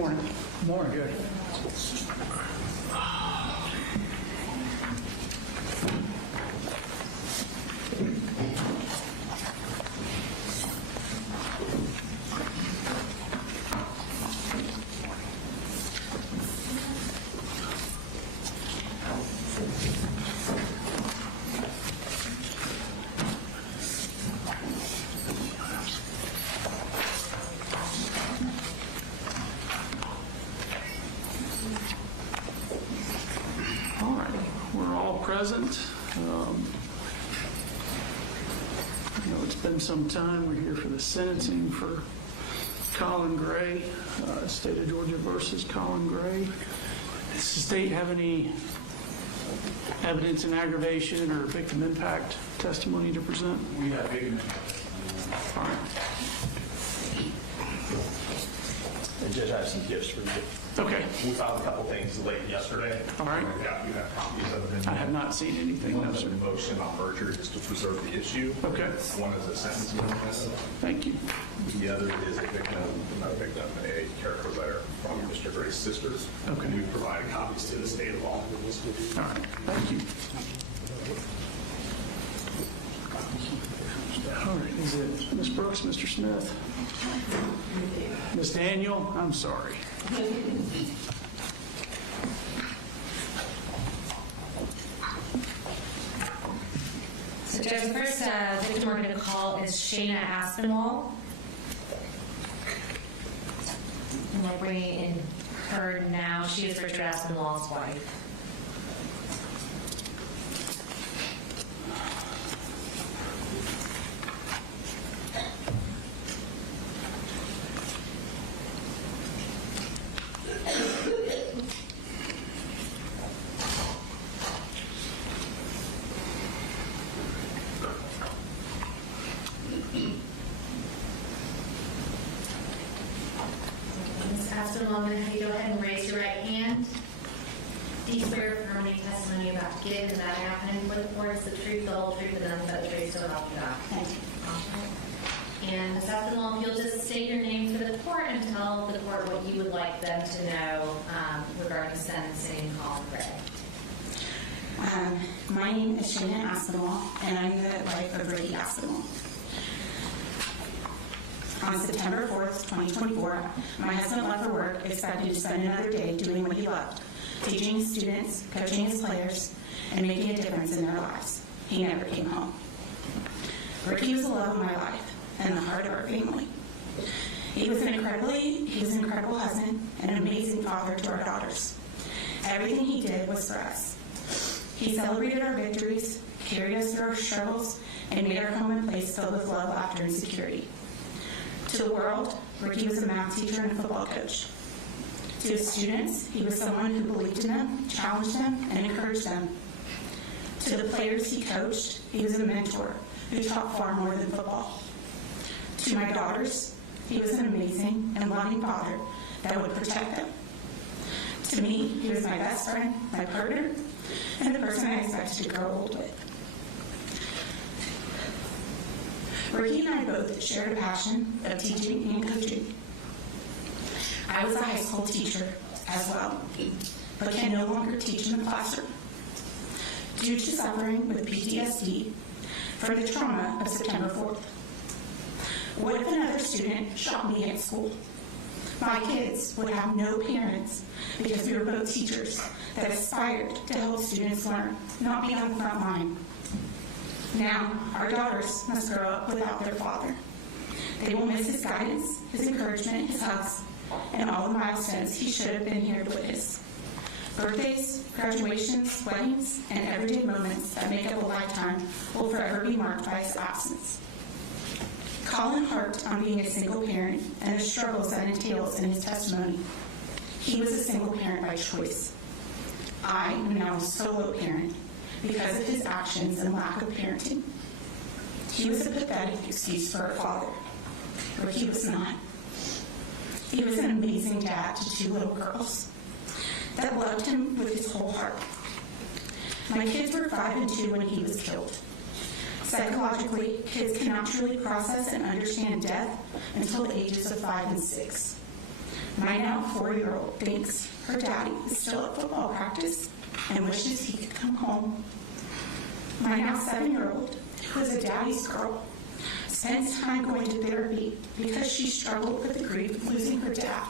Morning. Morning, good. All right, we're all present. I know it's been some time. We're here for the sentencing for Colin Gray, State of Georgia versus Colin Gray. Does the state have any evidence in aggravation or victim impact testimony to present? We have victim impact. All right. The judge has some gifts for you. Okay. We filed a couple things late yesterday. All right. Yeah, you have copies of it. I have not seen anything. One No, is sir. a motion on perjury just to preserve the issue. Okay. One is a sentencing notice. Thank you. The other is a character letter from Mr. Gray's sisters. Okay. We provided copies to the state of law. All right. Thank you. All right. Is it Ms. Brooks, Mr. Smith? Ms. Daniel? I'm sorry. So Judge, the first victim we're going to call is Shayna Aspinwall. And we're bringing in her now. She is Richard Aspinwall's wife. Ms. Aspinwall, I'm going to have you go ahead and raise your right hand. Do you swear or affirm any testimony you're about to give and that happening before the court is the truth, the whole truth, and nothing but the truth, so help you God? Thank you. And Ms. Aspinwall, if you'll just state your name for the court and tell the court what you would like them to know regarding sentencing Colin Gray. My name is Shayna Aspinwall, and I'm the wife of Ricky Aspinwall. On September 4th, 2024, my husband left for work expecting to spend another day doing what he loved, teaching his students, coaching his players, and making a difference in their lives. He never came home. Ricky was the love of my life and the heart of our family. He was an incredible husband and an amazing father to our daughters. Everything he did was for us. He celebrated our victories, carried us through our struggles, and made our home a place filled with love, laughter, and security. To the world, Ricky was a math teacher and a football coach. To his students, he was someone who believed in them, challenged them, and encouraged them. To the players he coached, he was a mentor who taught far more than football. To my daughters, he was an amazing and loving father that would protect them. To me, he was my best friend, my partner, and the person I expected to grow old with. Ricky and I both shared a passion of teaching and coaching. I was a high school teacher as well, but can no longer teach in the classroom. Due to suffering with PTSD from the trauma of September 4th. What if another student shot me at school? My kids would have no parents because we were both teachers that aspired to help students learn, not be on the front line. Now, our daughters must grow up without their father. They will miss his guidance, his encouragement, his hugs, and all the milestones he should have been here to witness. Birthdays, graduations, weddings, and everyday moments that make up a lifetime will forever be marked by his absence. Colin harped on being a single parent and the struggles that entails in his testimony. He was a single parent by choice. I am now a solo parent because of his actions and lack of parenting. He was a pathetic excuse for a father, but he was not. He was an amazing dad to two little girls that loved him with his whole heart. My kids were 5 and 2 when he was killed. Psychologically, kids cannot truly process and understand death until the ages of 5 and 6. My now 4-year-old thinks her daddy is still at football practice and wishes he could come home. My now 7-year-old, who is a daddy's girl, spends time going to therapy because she struggled with the grief of losing her dad.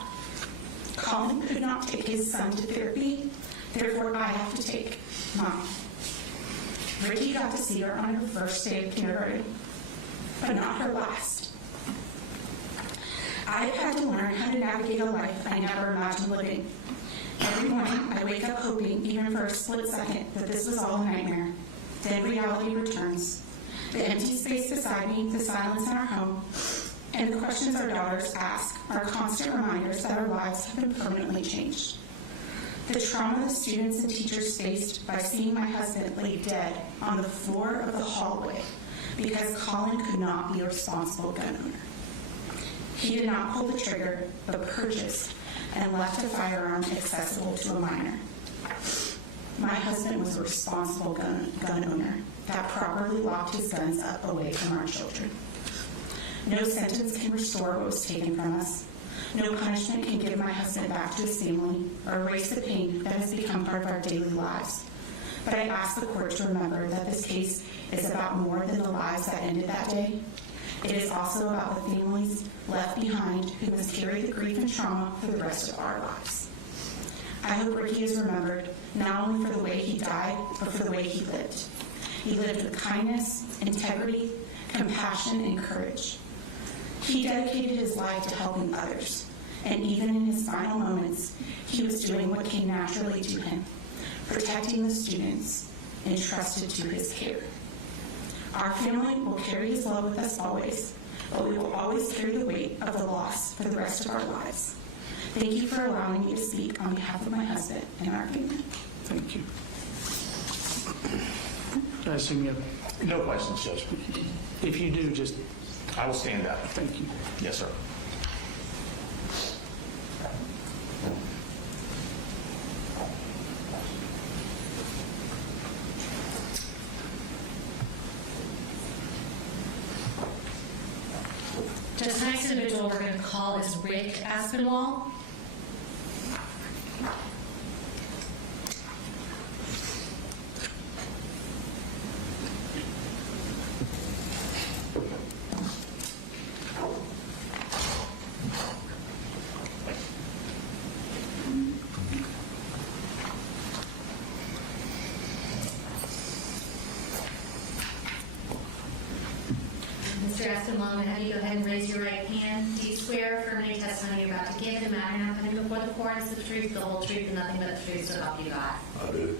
Colin could not take his son to therapy, therefore I have to take mine. Ricky got to see her on her first day of kindergarten, but not her last. I've had to learn how to navigate a life I never imagined living. Every morning, I wake up hoping, even for a split second, that this was all a nightmare. Then reality returns. The empty space beside me, the silence in our home, and the questions our daughters ask are constant reminders that our lives have been permanently changed. The trauma the students and teachers faced by seeing my husband lay dead on the floor of the hallway because Colin could not be a responsible gun owner. He did not pull the trigger, but purchased and left a firearm accessible to a minor. My husband was a responsible gun owner that properly locked his guns up away from our children. No sentence can restore what was taken from us. No punishment can give my husband back to his family or erase the pain that has become part of our daily lives. But I ask the court to remember that this case is about more than the lives that ended that day. It is also about the families left behind who must carry the grief and trauma for the rest of our lives. I hope Ricky is remembered not only for the way he died, but for the way he lived. He lived with kindness, integrity, compassion, and courage. He dedicated his life to helping others, and even in his final moments, he was doing what came naturally to him, protecting the students entrusted to his care. Our family will carry his love with us always, but we will always carry the weight of the loss for the rest of our lives. Thank you for allowing me to speak on behalf of my husband and our family. Thank you. I assume you have, No questions, Judge. if you do, just I will stand up. thank you. Yes, sir. This next individual we're going to call is Rick Aspinwall. Mr. Aspinwall, I'm going to have you go ahead and raise your right hand. Do you swear affirm any testimony you're about to give, the matter now coming before the court is the truth, the whole truth, and nothing but the truth, so help you God? I do.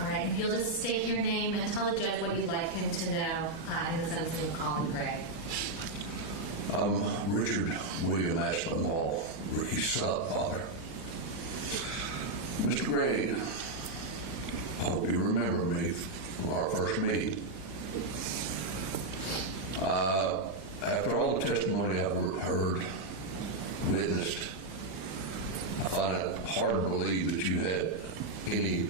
All right, if you'll just state your name and tell the judge what you'd like him to know in the sentencing of Colin Gray. I'm Richard William Aspinwall, Ricky's stepfather. Mr. Gray, I hope you remember me from our first meeting. After all the testimony I've heard, witnessed, I find it hard to believe that you had any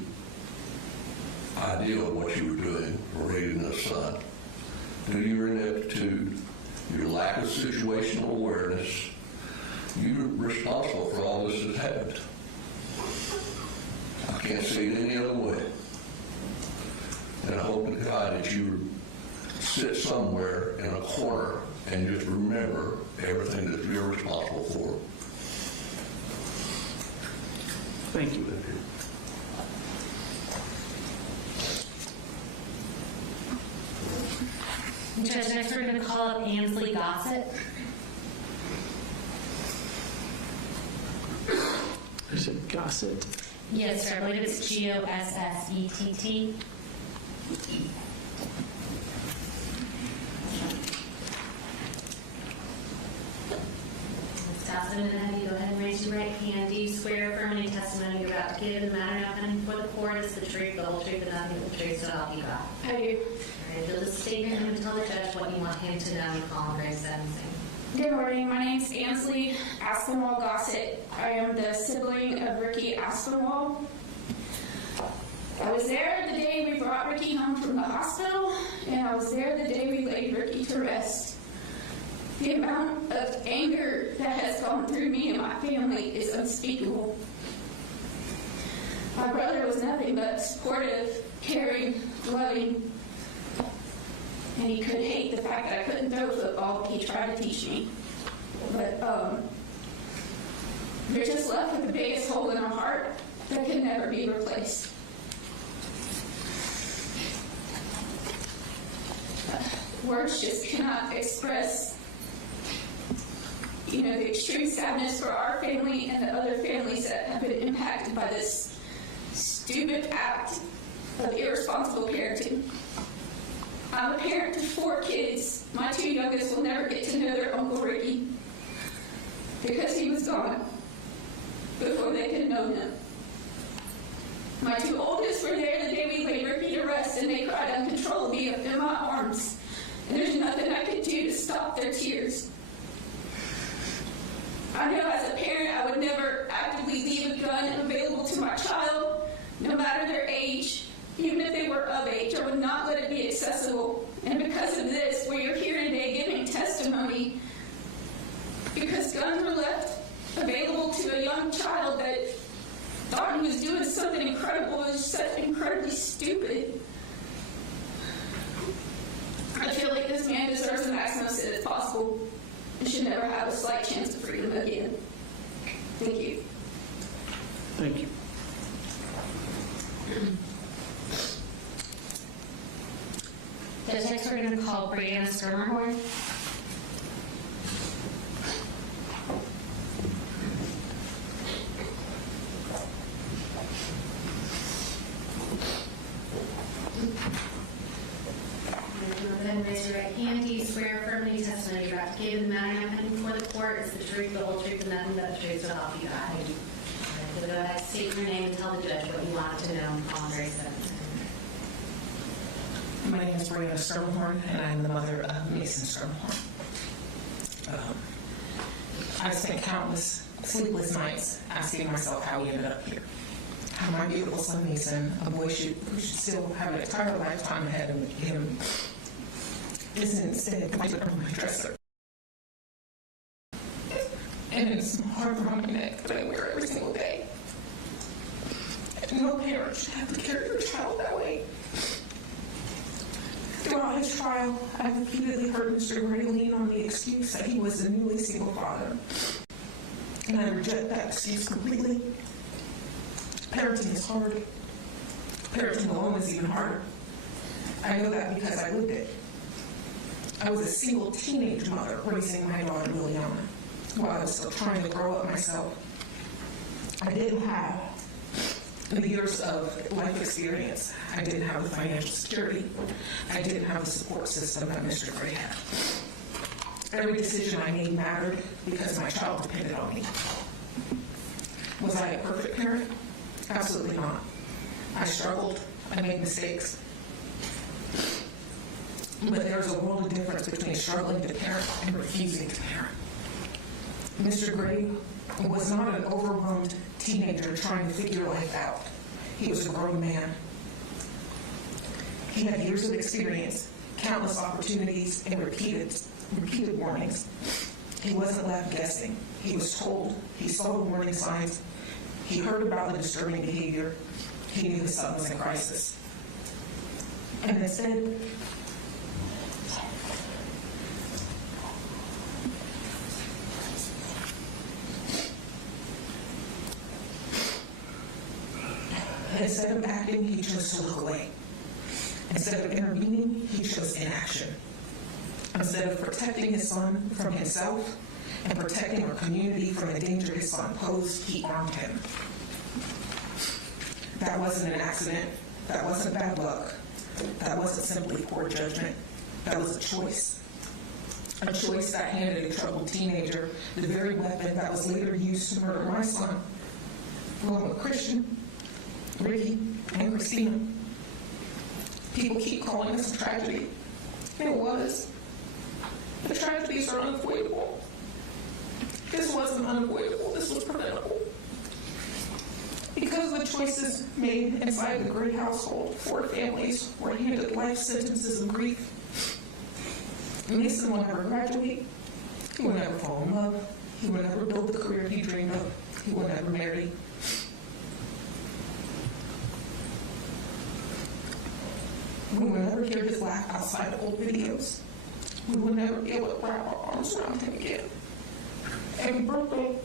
idea of what you were doing for raising a son. Due to your ineptitude, your lack of situational awareness, you're responsible for all this that happened. I can't see it any other way. And I hope to God that you sit somewhere in a corner and just remember everything that you're responsible for. Thank you. Judge, next we're going to call up Ansley Gossett. Is it Gossett? Yes, sir. I believe it's Gossett. Ms. Gossett, I'm going to have you go ahead and raise your right hand. Do you swear affirm any testimony you're about to give in the matter now coming before the court is the truth, the whole truth, and nothing but the truth, so help you God? I do. All right, if you'll just state your name and tell the judge what you want him to know in Colin Gray's sentencing. Good morning. My name is Ansley Aspinwall Gossett. I am the sibling of Ricky Aspinwall. I was there the day we brought Ricky home from the hospital, and I was there the day we laid Ricky to rest. The amount of anger that has gone through me and my family is unspeakable. My brother was nothing but supportive, caring, loving, and he could hate the fact that I couldn't throw football. He tried to teach me. But they're just left with the biggest hole in our heart that can never be replaced. Words just cannot express, the extreme sadness for our family and the other families that have been impacted by this stupid act of irresponsible parenting. I'm a parent to 4 kids. My 2 youngest will never get to know their Uncle Ricky because he was gone before they could know him. My 2 oldest were there the day we laid Ricky to rest, and they cried uncontrollably in my arms. And there's nothing I could do to stop their tears. I know as a parent I would never actively leave a gun available to my child, no matter their age. Even if they were of age, I would not let it be accessible. And because of this, we are here today giving testimony because guns were left available to a young child that thought he was doing something incredible. It was such incredibly stupid. I feel like this man deserves the maximum sentence possible and should never have a slight chance of freedom again. Thank you. Thank you. Judge, next we're going to call Brianna Schermerhorn. Then raise your right hand. Do you swear affirmity testimony you're about to give in the matter now pending before the court is the truth, the whole truth, and nothing but the truth, so help you God? I do. So go ahead, state your name and tell the judge what you wanted to know. Colin Gray said. My name is Brianna Schermerhorn, and I'm the mother of Mason Schermerhorn. I spent countless sleepless nights asking myself how we ended up here. How my beautiful son Mason, a boy who should still have an entire lifetime ahead of him, is instead placed on my dresser. And it's hard around my neck that I wear every single day. And no parent should have to carry their child that way. Throughout his trial, I repeatedly heard Mr. Gray lean on the excuse that he was a newly single father. And I reject that excuse completely. Parenting is hard. Parenting alone is even harder. I know that because I lived it. I was a single teenage mother raising my daughter Liliana while I was still trying to grow up myself. I didn't have the years of life experience. I didn't have the financial security. I didn't have the support system that Mr. Gray had. Every decision I made mattered because my child depended on me. Was I a perfect parent? Absolutely not. I struggled. I made mistakes. But there's a world of difference between struggling to parent and refusing to parent. Mr. Gray was not an overwhelmed teenager trying to figure life out. He was a grown man. He had years of experience, countless opportunities, and repeated warnings. He wasn't left guessing. He was told. He saw the warning signs. He heard about the disturbing behavior. He knew his son was in crisis. And instead, of acting, he chose to look away. Instead of intervening, he chose inaction. Instead of protecting his son from himself and protecting our community from the danger his son posed, he armed him. That wasn't an accident. That wasn't bad luck. That wasn't simply poor judgment. That was a choice. A choice that handed a troubled teenager the very weapon that was later used to murder my son, along with Christian, Ricky, and Christina. People keep calling this a tragedy. It was. The tragedies are unavoidable. This wasn't unavoidable. This was preventable. Because of the choices made inside the Gray household, 4 families were handed life sentences of grief. Mason will never graduate. He will never fall in love. He will never build the career he dreamed of. He will never marry. We will never hear his laugh outside of old videos. We will never be able to wrap our arms around him again. Every birthday,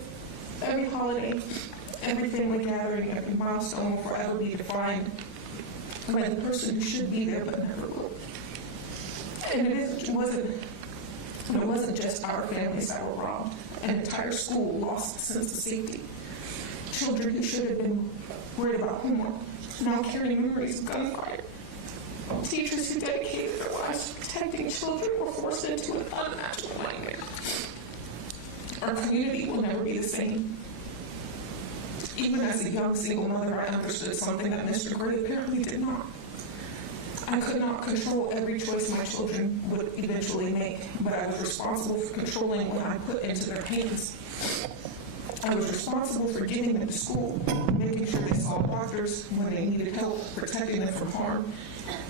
every holiday, every family gathering, every milestone will forever be defined by the person who should be there but never will. And it wasn't just our families that were robbed. An entire school lost a sense of safety. Children who should have been worried about homework now carry memories of gunfire. Teachers who dedicated their lives to protecting children were forced into an unimaginable nightmare. Our community will never be the same. Even as a young single mother, I understood something that Mr. Gray apparently did not. I could not control every choice my children would eventually make, but I was responsible for controlling what I put into their hands. I was responsible for getting them to school, making sure they saw doctors when they needed help, protecting them from harm,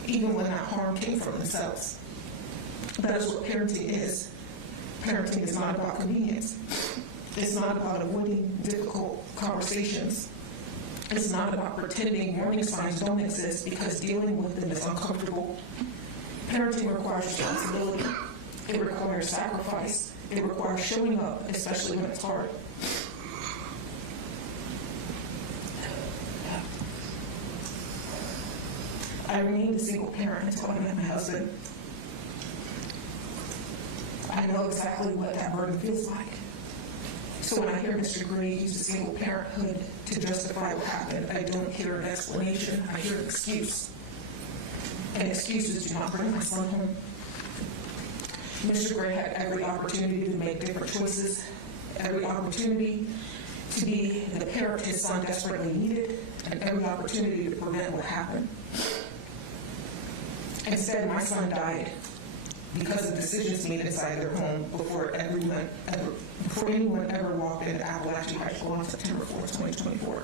even when that harm came from themselves. That is what parenting is. Parenting is not about convenience. It's not about avoiding difficult conversations. It's not about pretending warning signs don't exist because dealing with them is uncomfortable. Parenting requires responsibility. It requires sacrifice. It requires showing up, especially when it's hard. I remained a single parent until I met my husband. I know exactly what that burden feels like. So when I hear Mr. Gray use a single parenthood to justify what happened, I don't hear an explanation, I hear an excuse. And excuses do not bring my son home. Mr. Gray had every opportunity to make different choices, every opportunity to be the parent his son desperately needed, and every opportunity to prevent what happened. Instead, my son died because of decisions made inside their home before anyone ever walked into Apalachee High School on September 4th, 2024.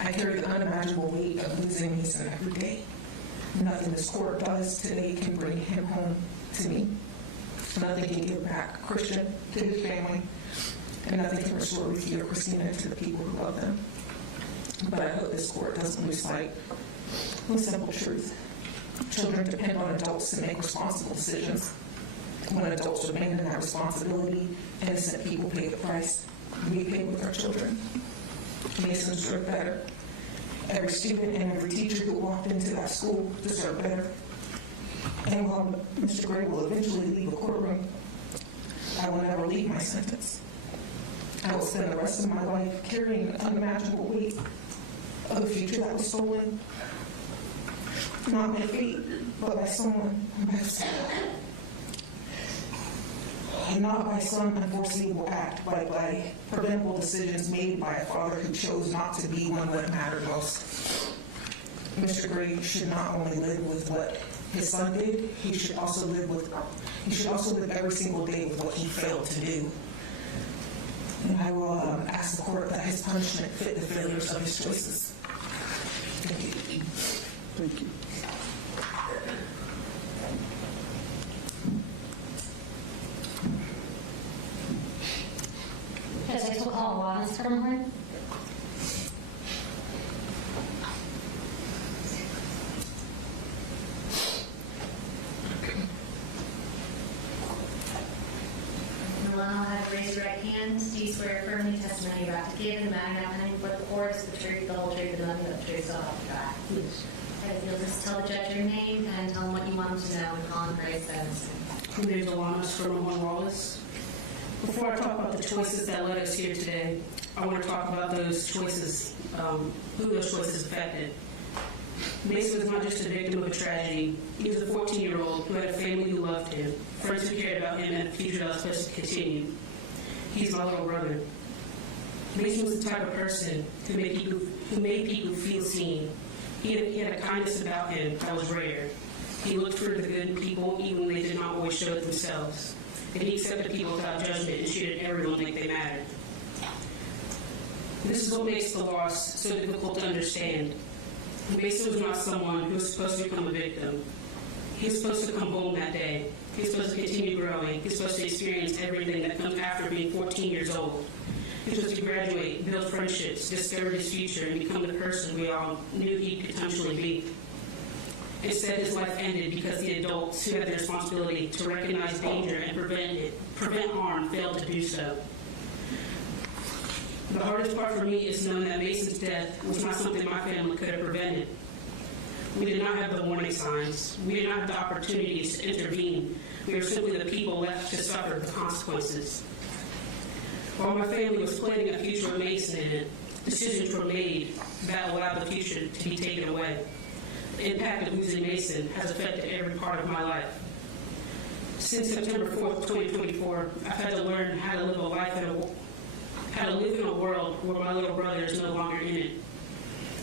I carry the unimaginable weight of losing my son every day. Nothing this court does today can bring him home to me. Nothing can give back Christian to his family, and nothing can restore Ruthie or Christina to the people who love them. But I hope this court doesn't lose sight with simple truth. Children depend on adults to make responsible decisions. When adults abandon that responsibility, innocent people pay the price. We pay with our children. Masons deserve better. Every student and every teacher who walked into that school deserve better. And while Mr. Gray will eventually leave the courtroom, I will never leave my sentence. I will spend the rest of my life carrying an unimaginable weight of the future that was stolen. Not by fate, but by someone who has and not by some unforeseeable act, but by preventable decisions made by a father who chose not to be one that mattered most. Mr. Gray should not only live with what his son did, he should also live every single day with what he failed to do. And I will ask the court that his punishment fit the failures of his choices. Thank you. Thank you. Judge, we'll call Wallace from her. Milano, have raised your right hand. Do you swear affirming testimony you're about to give in the matter now pending before the court is the truth, the whole truth, and nothing but the truth, so help you God? Yes. Okay, you'll just tell the judge your name and tell him what you want him to know when Colin Gray says. Name's Alana from Wallace. Before I talk about the choices that led us here today, I want to talk about those choices, who those choices affected. Mason was not just a victim of a tragedy. He was a 14-year-old who had a family who loved him, friends who cared about him, and a future that was supposed to continue. He's my little brother. Mason was the type of person who made people feel seen. He had a kindness about him that was rare. He looked for the good in people even when they did not always show it themselves. And he accepted people without judgment and treated everyone like they mattered. This is what makes the loss so difficult to understand. Mason was not someone who was supposed to become a victim. He was supposed to come home that day. He was supposed to continue continue growing. He's supposed to experience everything that comes after being 14 years old. He's supposed to graduate, build friendships, discover his future, and become the person we all knew he could potentially be. Instead, his life ended because the adults who had the responsibility to recognize danger and prevent harm failed to do so. The hardest part for me is knowing that Mason's death was not something my family could have prevented. We did not have the warning signs. We did not have the opportunities to intervene. We were simply the people left to suffer the consequences. While my family was planning a future with Mason in it, decisions were made that allowed the future to be taken away. The impact of losing Mason has affected every part of my life. Since September 4th, 2024, I've had to learn how to live in a world where my little brother is no longer in it.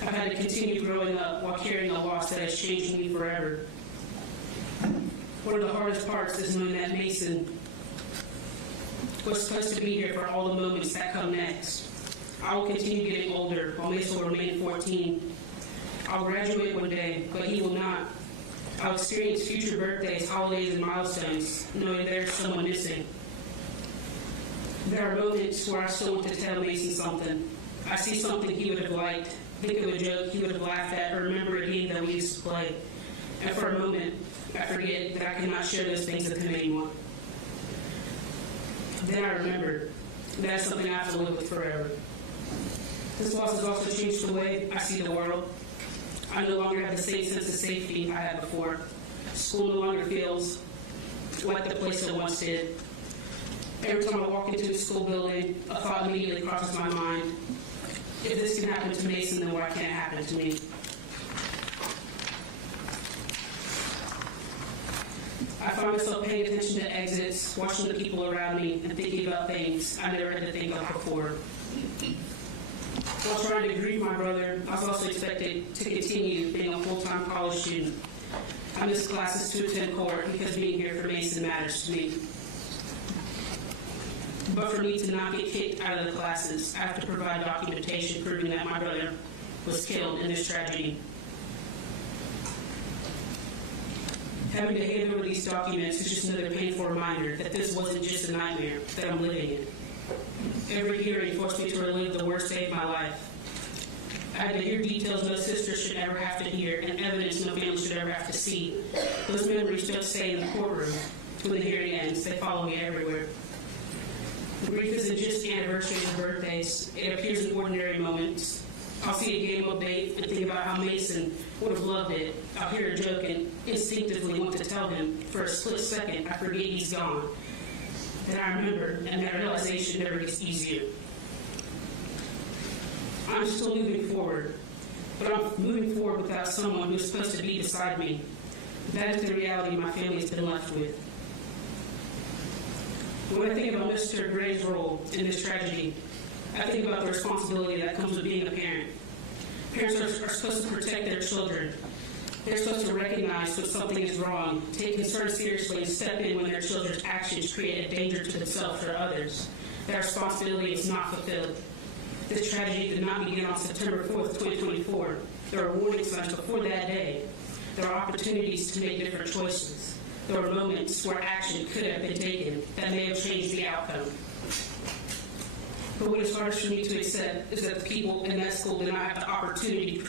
I've had to continue growing up while carrying a loss that has changed me forever. One of the hardest parts is knowing that Mason was supposed to be here for all the moments that come next. I will continue getting older while Mason will remain 14. I'll graduate one day, but he will not. I'll experience future birthdays, holidays, and milestones, knowing there's someone missing. There are moments where I still want to tell Mason something. I see something he would have liked, think of a joke he would have laughed at, or remember a game that we used to play. And for a moment, I forget that I cannot share those things with him anymore. Then I remember that's something I have to live with forever. This loss has also changed the way I see the world. I no longer have the same sense of safety I had before. School no longer feels like the place it once did. Every time I walk into a school building, a thought immediately crosses my mind. If this can happen to Mason, then why can't it happen to me? I find myself paying attention to exits, watching the people around me, and thinking about things I never had to think of before. While trying to grieve my brother, I was also expected to continue being a full-time college student. I missed classes to attend court because being here for Mason matters to me. But for me to not get kicked out of the classes, I have to provide documentation proving that my brother was killed in this tragedy. Having to hand over these documents is just another painful reminder that this wasn't just a nightmare that I'm living in. Every hearing forced me to relive the worst day of my life. I had to hear details no sister should ever have to hear and evidence no family should ever have to see. Those memories don't stay in the courtroom. When the hearing ends, they follow me everywhere. Grief isn't just anniversaries or birthdays. It appears in ordinary moments. I'll see a game update and think about how Mason would have loved it. I'll hear a joke and instinctively want to tell him. For a split second, I forget he's gone. Then I remember, and that realization never gets easier. I'm still moving forward, but I'm moving forward without someone who's supposed to be beside me. That is the reality my family has been left with. When I think about Mr. Gray's role in this tragedy, I think about the responsibility that comes with being a parent. Parents are supposed to protect their children. They're supposed to recognize when something is wrong, take concern seriously, and step in when their children's actions create a danger to themselves or others. That responsibility is not fulfilled. This tragedy did not begin on September 4th, 2024. There were warning signs before that day. There are opportunities to make different choices. There were moments where action could have been taken that may have changed the outcome. But what is hardest for me to accept is that the people in that school did not have the opportunity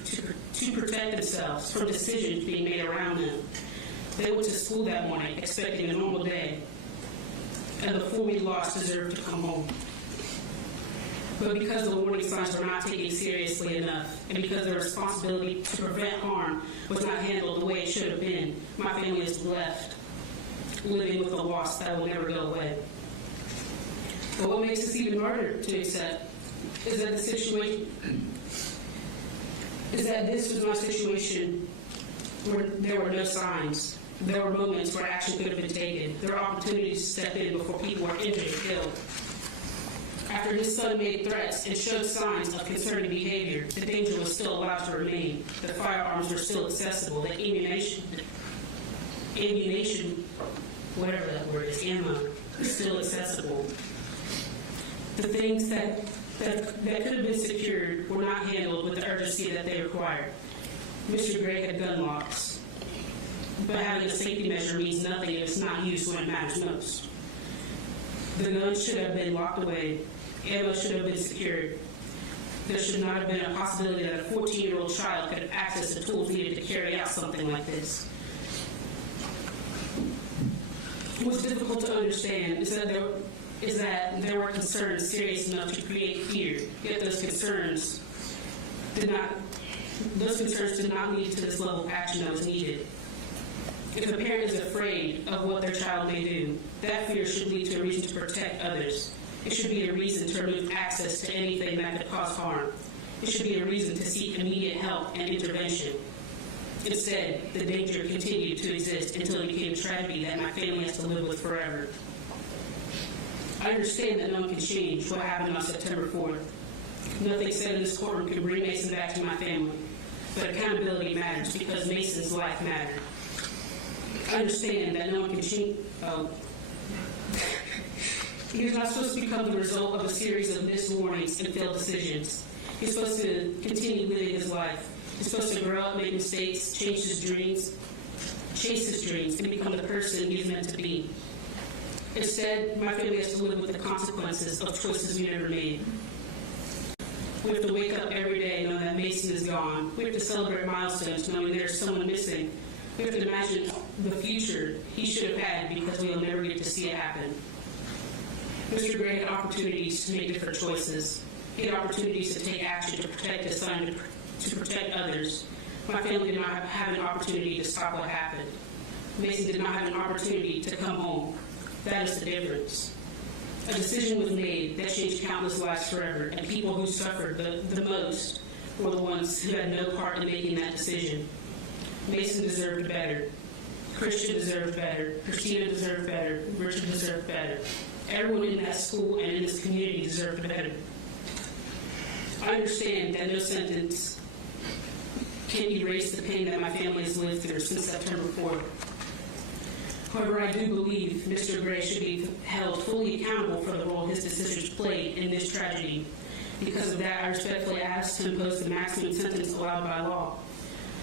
to protect themselves from decisions being made around them. They went to school that morning expecting a normal day, and the fool we lost deserved to come home. But because the warning signs were not taken seriously enough, and because the responsibility to prevent harm was not handled the way it should have been, my family is left living with a loss that will never go away. But what makes this even harder to accept is that this was not a situation where there were no signs. There were moments where action could have been taken. There were opportunities to step in before people were injured or killed. After his son made threats and showed signs of concerning behavior, the danger was still allowed to remain. The firearms were still accessible. The ammunition, whatever that word is, ammo, is still accessible. The things that could have been secured were not handled with the urgency that they required. Mr. Gray had gun locks. but having a safety measure means nothing if it's not used when it matters most. The gun should have been locked away. Ammo should have been secured. There should not have been a possibility that a 14-year-old child could have access to tools needed to carry out something like this. What's difficult to understand is that there were concerns serious enough to create fear, yet those concerns did not lead to this level of action that was needed. If a parent is afraid of what their child may do, that fear should lead to a reason to protect others. It should be a reason to remove access to anything that could cause harm. It should be a reason to seek immediate help and intervention. Instead, the danger continued to exist until it became a tragedy that my family has to live with forever. I understand that no one can change what happened on September 4th. Nothing said in this courtroom can bring Mason back to my family. But accountability matters because Mason's life mattered. I understand that no one can change. He was not supposed to become the result of a series of missed warnings and failed decisions. He's supposed to continue living his life. He's supposed to grow up, make mistakes, chase his dreams, and become the person he's meant to be. Instead, my family has to live with the consequences of choices we never made. We have to wake up every day knowing that Mason is gone. We have to celebrate milestones knowing there's someone missing. We have to imagine the future he should have had because we will never get to see it happen. Mr. Gray had opportunities to make different choices. He had opportunities to take action to protect his son, to protect others. My family did not have an opportunity to stop what happened. Mason did not have an opportunity to come home. That is the difference. A decision was made that changed countless lives forever, and people who suffered the most were the ones who had no part in making that decision. Mason deserved better. Christian deserved better. Christina deserved better. Richard deserved better. Everyone in that school and in this community deserved better. I understand that no sentence can erase the pain that my family has lived through since September 4th. However, I do believe Mr. Gray should be held fully accountable for the role his decisions played in this tragedy. Because of that, I respectfully ask to impose the maximum sentence allowed by law.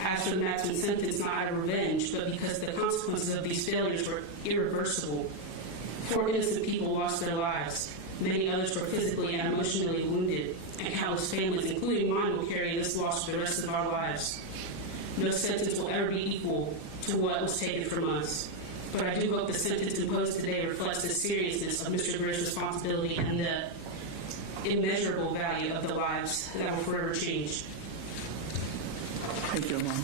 Ask for the maximum sentence not out of revenge, but because the consequences of these failures were irreversible. 4 innocent people lost their lives. Many others were physically and emotionally wounded, and countless families, including mine, will carry this loss for the rest of our lives. No sentence will ever be equal to what was taken from us. But I do hope the sentence imposed today reflects the seriousness of Mr. Gray's responsibility and the immeasurable value of the lives that will forever change. Thank you, Mom.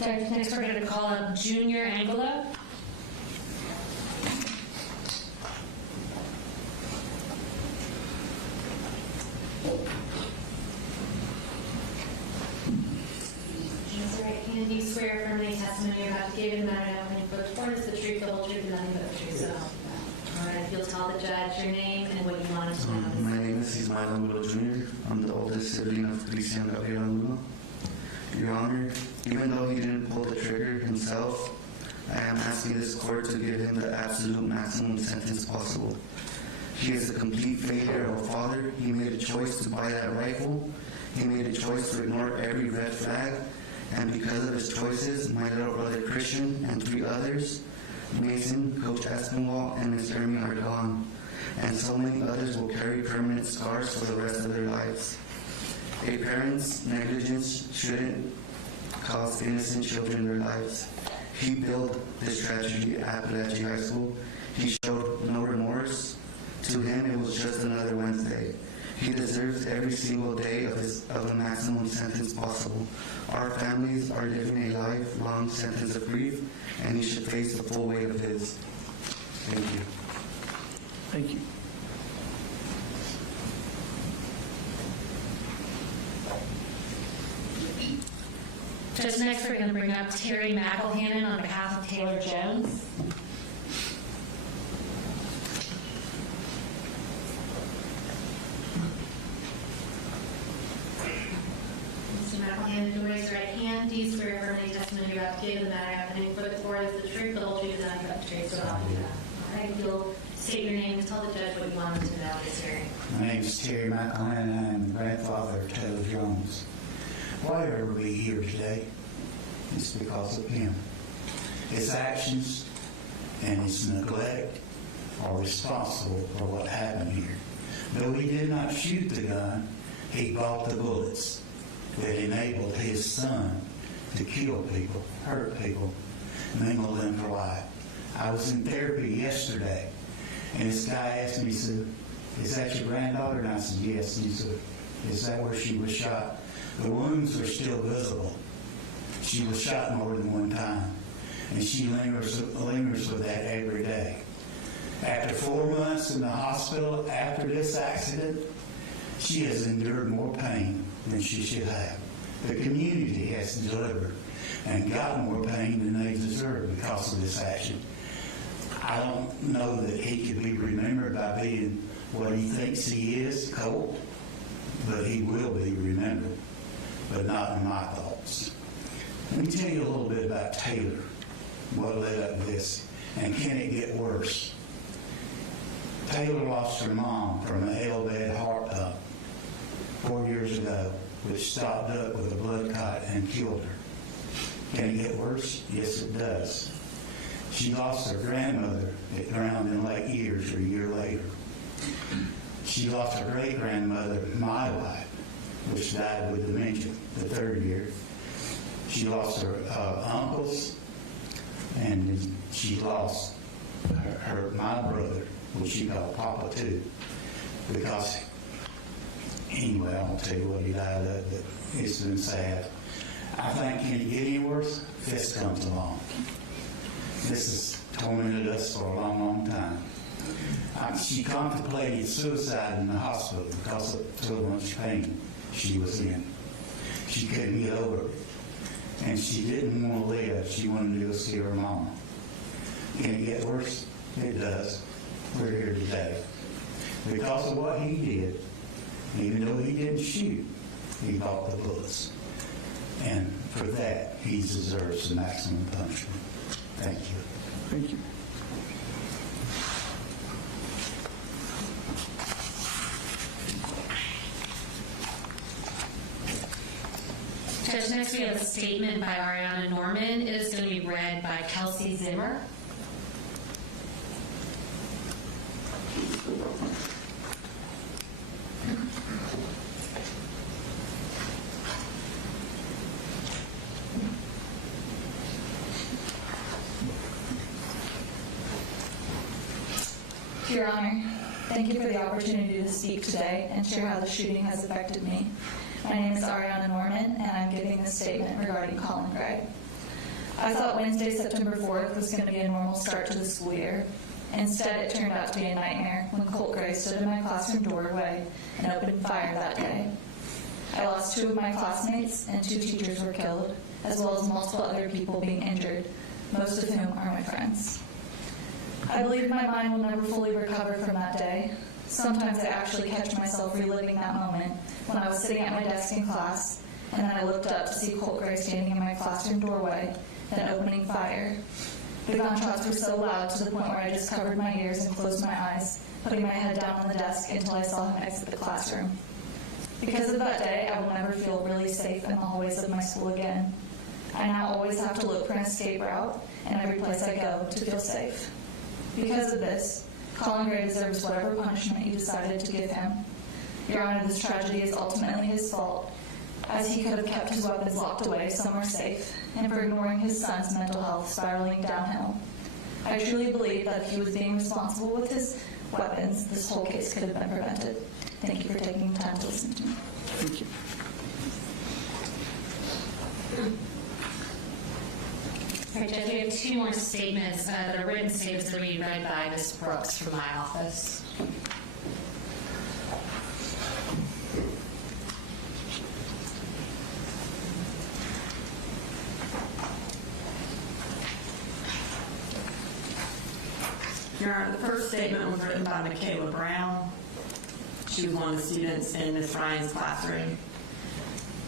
Okay, next we're going to call up Junior Angelo. Raise your right hand. Do you swear affirming the testimony you're about to give in the matter of opening book report is the truth, the whole truth, and nothing but the truth, so help you God? All right, you'll tell the judge your name and what you want to know. My name is Ismael Angulo Jr. I'm the oldest sibling of Cristian Gabriel Angulo. Your Honor, even though he didn't pull the trigger himself, I am asking this court to give him the absolute maximum sentence possible. He is a complete failure of a father. He made a choice to buy that rifle. He made a choice to ignore every red flag. And because of his choices, my little brother Christian and 3 others, Mason, Coach Aspinwall, and Ms. Ermi are gone. And so many others will carry permanent scars for the rest of their lives. A parent's negligence shouldn't cost innocent children their lives. He built this tragedy at Apalachee High School. He showed no remorse. To him, it was just another Wednesday. He deserves every single day of the maximum sentence possible. Our families are living a lifelong sentence of grief, and he should face the full weight of his. Thank you. Thank you. Just next, we're going to bring up Terry McElhannon on behalf of Taylor Jones. Mr. McElhannon, do you raise your right hand? Do you swear affirming the testimony you're about to give in the matter of opening book report is the truth, the whole truth, and nothing but the truth, so help you God? All right, you'll state your name and tell the judge what you want him to know in this hearing. My name is Terry McElhannon. I am grandfather, Taylor Jones. Why are we here today? It's because of him. His actions and his neglect are responsible for what happened here. Though he did not shoot the gun, he bought the bullets that enabled his son to kill people, hurt people, mingle them for life. I was in therapy yesterday, and this guy asked me, he said, "Is that your granddaughter?" And I said, "Yes." And he said, "Is that where she was shot?" The wounds are still visible. She was shot more than one time, and she lingers with that every day. After 4 months in the hospital after this accident, she has endured more pain than she should have. The community has delivered and got more pain than they deserve because of this action. I don't know that he could be remembered by being what he thinks he is, Colt, but he will be remembered, but not in my thoughts. Let me tell you a little bit about Taylor, what led up to this, and can it get worse? Taylor lost her mom from an L-bed heart pump 4 years ago, which stopped up with a blood clot and killed her. Can it get worse? Yes, it does. She lost her grandmother that drowned in Lake Erie a year later. She lost her great-grandmother, my wife, which died with dementia the third year. She lost her uncles, and she lost my brother, which she called Papa too, because anyway, I won't tell you what he died of, but it's been sad. I think, can it get any worse? This comes along. This has tormented us for a long, long time. She contemplated suicide in the hospital because of so much pain she was in. She couldn't get over it. And she didn't want to live. She wanted to go see her mama. Can it get worse? It does. We're here today. Because of what he did, even though he didn't shoot, he bought the bullets. And for that, he deserves the maximum punishment. Thank you. Thank you. Judge, next we have a statement by Ariana Norman. It is going to be read by Kelsey Zimmer. Your Honor, thank you for the opportunity to speak today and share how the shooting has affected me. My name is Ariana Norman, and I'm giving this statement regarding Colin Gray. I thought Wednesday, September 4th was going to be a normal start to the school year. Instead, it turned out to be a nightmare when Colt Gray stood in my classroom doorway and opened fire that day. I lost 2 of my classmates, and 2 teachers were killed, as well as multiple other people being injured, most of whom are my friends. I believe my mind will never fully recover from that day. Sometimes I actually catch myself reliving that moment when I was sitting at my desk in class, and then I looked up to see Colt Gray standing in my classroom doorway, then opening fire. The gunshots were so loud to the point where I just covered my ears and closed my eyes, putting my head down on the desk until I saw him exit the classroom. Because of that day, I will never feel really safe in the hallways of my school again. I now always have to look for an escape route in every place I go to feel safe. Because of this, Colin Gray deserves whatever punishment you decided to give him. Your Honor, this tragedy is ultimately his fault, as he could have kept his weapons locked away somewhere safe, and for ignoring his son's mental health spiraling downhill. I truly believe that if he was being responsible with his weapons, this whole case could have been prevented. Thank you for taking the time to listen to me. Thank you. All right, Judge, we have 2 more statements that are written statements that will be read by Ms. Brooks from my office. Your Honor, the first statement was written by Michaela Brown. She was one of the students in Ms. Ryan's classroom.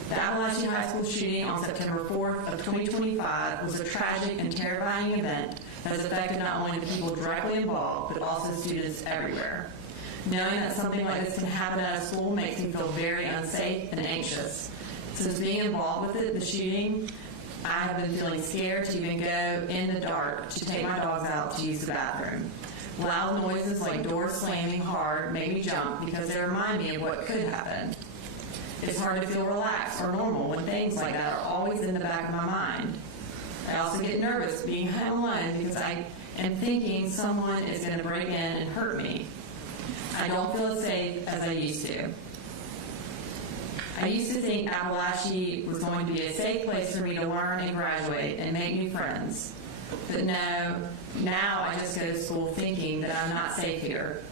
The Apalachee High School shooting on September 4th of 2025 was a tragic and terrifying event that has affected not only the people directly involved, but also students everywhere. Knowing that something like this can happen at a school makes me feel very unsafe and anxious. Since being involved with the shooting, I have been feeling scared to even go in the dark to take my dogs out to use the bathroom. Loud noises like doors slamming hard make me jump because they remind me of what could happen. It's hard to feel relaxed or normal when things like that are always in the back of my mind. I also get nervous being home alone because I am thinking someone is going to break in and hurt me. I don't feel as safe as I used to. I used to think Apalachee was going to be a safe place for me to learn and graduate and make new friends. But no, now I just go to school thinking that I'm not safe here.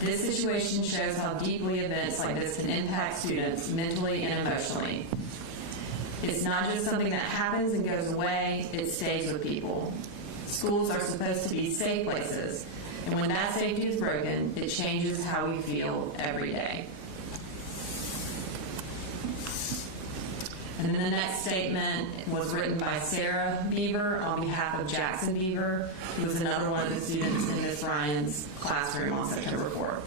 This situation shows how deeply events like this can impact students mentally and emotionally. It's not just something that happens and goes away, it stays with people. Schools are supposed to be safe places, and when that safety is broken, it changes how we feel every day. And then the next statement was written by Sarah Beaver on behalf of Jackson Beaver, who was another one of the students in Ms. Ryan's classroom on September 4th.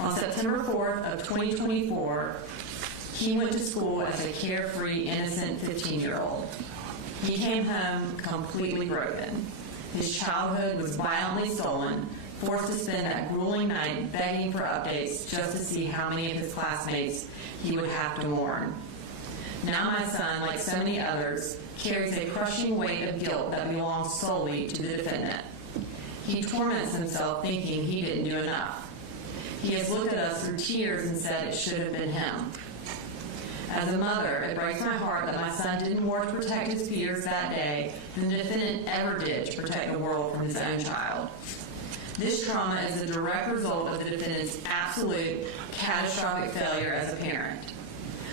On September 4th of 2024, he went to school as a carefree, innocent 15-year-old. He came home completely broken. His childhood was violently stolen, forced to spend that grueling night begging for updates just to see how many of his classmates he would have to mourn. Now my son, like so many others, carries a crushing weight of guilt that belongs solely to the defendant. He torments himself thinking he didn't do enough. He has looked at us through tears and said it should have been him. As a mother, it breaks my heart that my son didn't more to protect his peers that day than the defendant ever did to protect the world from his own child. This trauma is a direct result of the defendant's absolute catastrophic failure as a parent.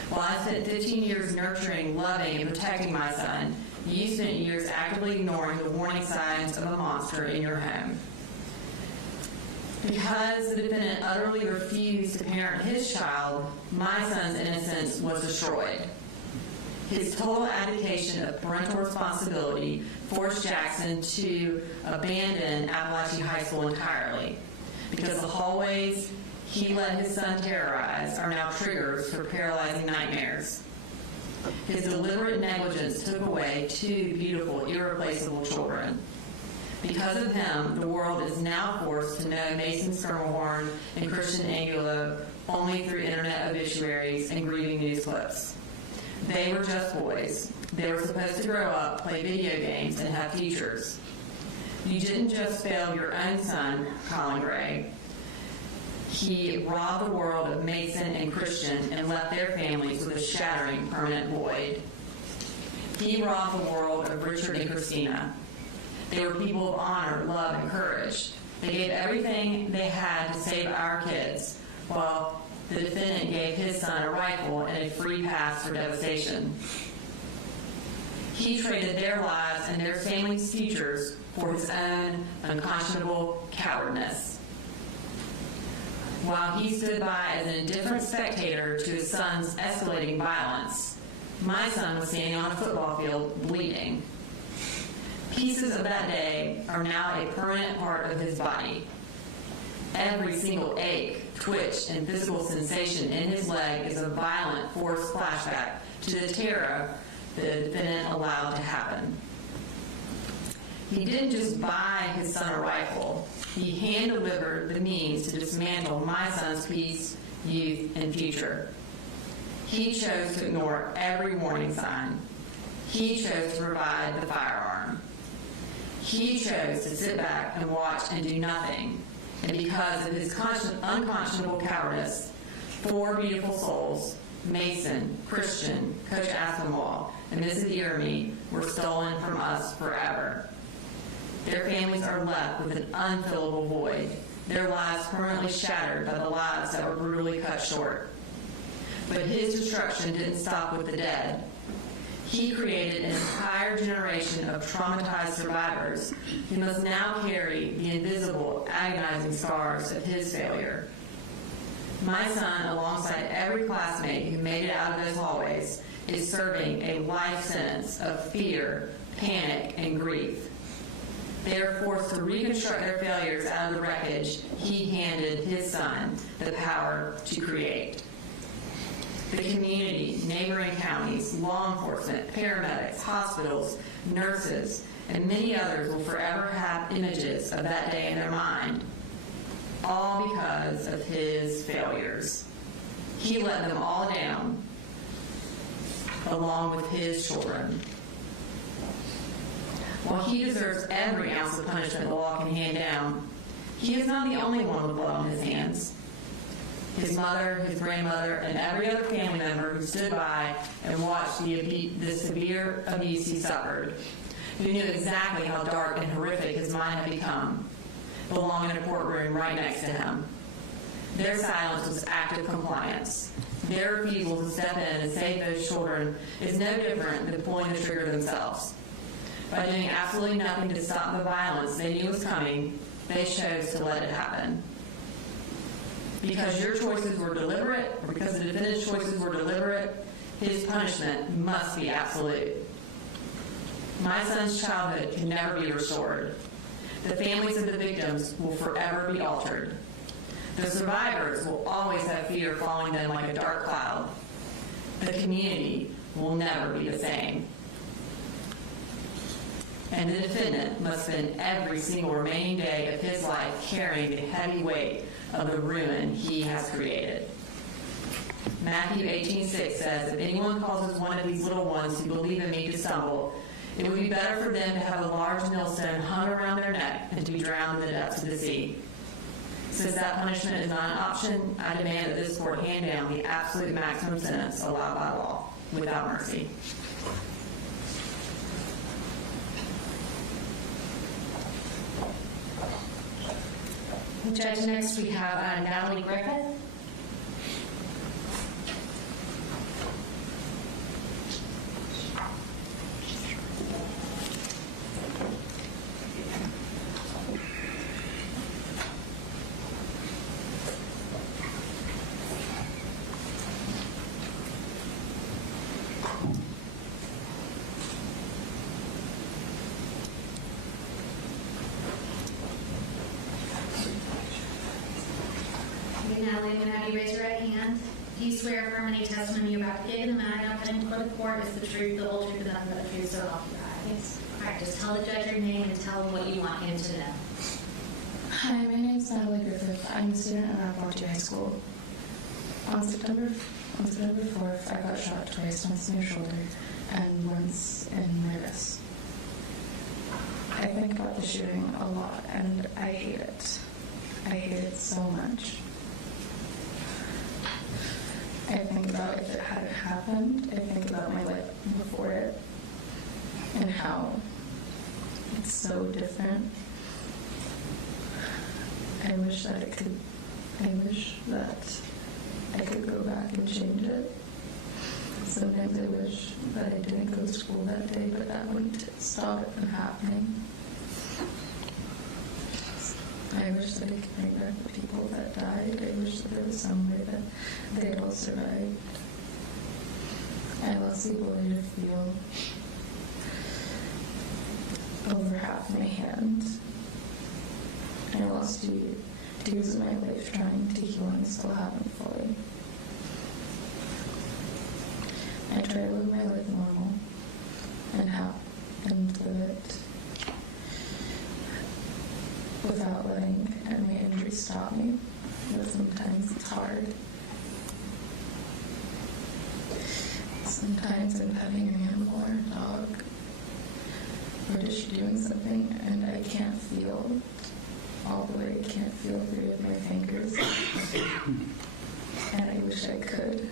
While I spent 15 years nurturing, loving, and protecting my son, you spent years actively ignoring the warning signs of a monster in your home. Because the defendant utterly refused to parent his child, my son's innocence was destroyed. His total abdication of parental responsibility forced Jackson to abandon Apalachee High School entirely, because the hallways he let his son terrorize are now triggers for paralyzing nightmares. His deliberate negligence took away two beautiful, irreplaceable children. Because of him, the world is now forced to know Mason Skirmahorn and Christian Angulo only through internet obituaries and grieving news clips. They were just boys. They were supposed to grow up, play video games, and have futures. You didn't just fail your own son, Colin Gray. He robbed the world of Mason and Christian and left their families with a shattering permanent void. He robbed the world of Richard and Christina. They were people of honor, love, and courage. They gave everything they had to save our kids, while the defendant gave his son a rifle and a free pass for devastation. He traded their lives and their families' futures for his own unconscionable cowardness. While he stood by as an indifferent spectator to his son's escalating violence, my son was standing on a football field bleeding. Pieces of that day are now a permanent part of his body. Every single ache, twitch, and physical sensation in his leg is a violent, forced flashback to the terror the defendant allowed to happen. He didn't just buy his son a rifle. He hand-delivered the means to dismantle my son's peace, youth, and future. He chose to ignore every warning sign. He chose to provide the firearm. He chose to sit back and watch and do nothing. And because of his unconscionable cowardice, 4 beautiful souls, Mason, Christian, Coach Aspinwall, and Mrs. Yermy, were stolen from us forever. Their families are left with an unfillable void, their lives permanently shattered by the lives that were brutally cut short. But his destruction didn't stop with the dead. He created an entire generation of traumatized survivors who must now carry the invisible, agonizing scars of his failure. My son, alongside every classmate who made it out of those hallways, is serving a life sentence of fear, panic, and grief. they are forced to reconstruct their failures out of the wreckage he handed his son the power to create. The community, neighboring counties, law enforcement, paramedics, hospitals, nurses, and many others will forever have images of that day in their mind, all because of his failures. He let them all down, along with his children. While he deserves every ounce of punishment the law can hand down, he is not the only one with blood on his hands. His mother, his grandmother, and every other family member who stood by and watched the severe abuse he suffered, who knew exactly how dark and horrific his mind had become, belong in a courtroom right next to him. Their silence was active compliance. Their refusal to step in and save those children is no different than pulling the trigger themselves. By doing absolutely nothing to stop the violence they knew was coming, they chose to let it happen. Because your choices were deliberate, or because the defendant's choices were deliberate, his punishment must be absolute. My son's childhood can never be restored. The families of the victims will forever be altered. The survivors will always have fear following them like a dark cloud. The community will never be the same. And the defendant must spend every single remaining day of his life carrying the heavy weight of the ruin he has created. Matthew 18:6 says, if anyone causes one of these little ones who believe in me to stumble, it would be better for them to have a large millstone hung around their neck and to be drowned in the depths of the sea. Since that punishment is not an option, I demand that this court hand down the absolute maximum sentence allowed by law, without mercy. Judge, next we have Natalie Griffith. Natalie, I'm going to have you raise your right hand. Do you swear affirm any testimony you're about to give in the matter now pending before the court is the truth, the whole truth, and nothing but the truth, so help you God? Yes. All right, just tell the judge your name and tell him what you want him to know. Hi, my name is Natalie Griffith. I'm a student at Apalachee High School. On September 4th, I got shot twice, once in my shoulder and once in my wrist. I think about the shooting a lot, and I hate it. I hate it so much. I think about if it hadn't happened. I think about my life before it and how it's so different. I wish that I could go back and change it. Sometimes I wish that I didn't go to school that day, but that wouldn't stop it from happening. I wish that I could bring back the people that died. I wish that there was some way that they all survived. I lost the ability to feel over half my hand. I lost 2 years of my life trying to heal, and I still haven't fully. I try to live my life normal and live it without letting my injuries stop me, but sometimes it's hard. Sometimes I'm petting an animal or a dog, or just doing something, and I can't feel all the way. I can't feel 3 of my fingers, and I wish I could.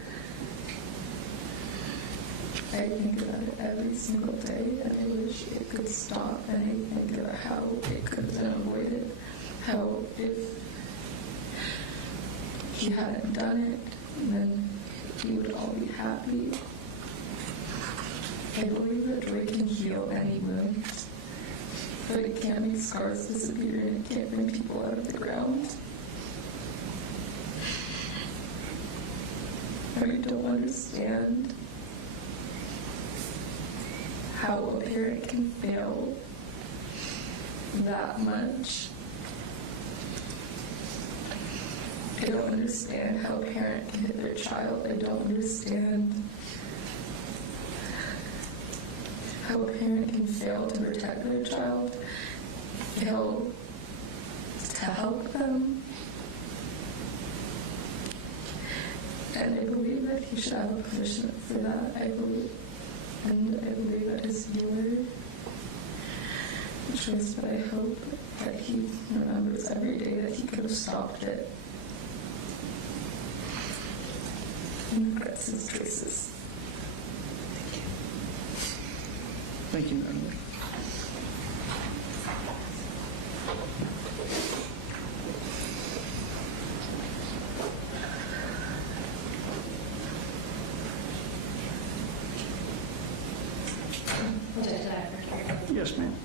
I think about it every single day, and I wish it could stop, and I think about how it could have been avoided, how if he hadn't done it, then we would all be happy. I believe that joy can heal any wound, but it can't make scars disappear, and it can't bring people out of the ground. I don't understand how a parent can fail that much. I don't understand how a parent can hit their child. I don't understand how a parent can fail to protect their child, fail to help them. And I believe that he should have a punishment for that. I believe that is your choice, but I hope that he remembers every day that he could have stopped it and regrets his choices. Thank you, Natalie. Yes, ma'am.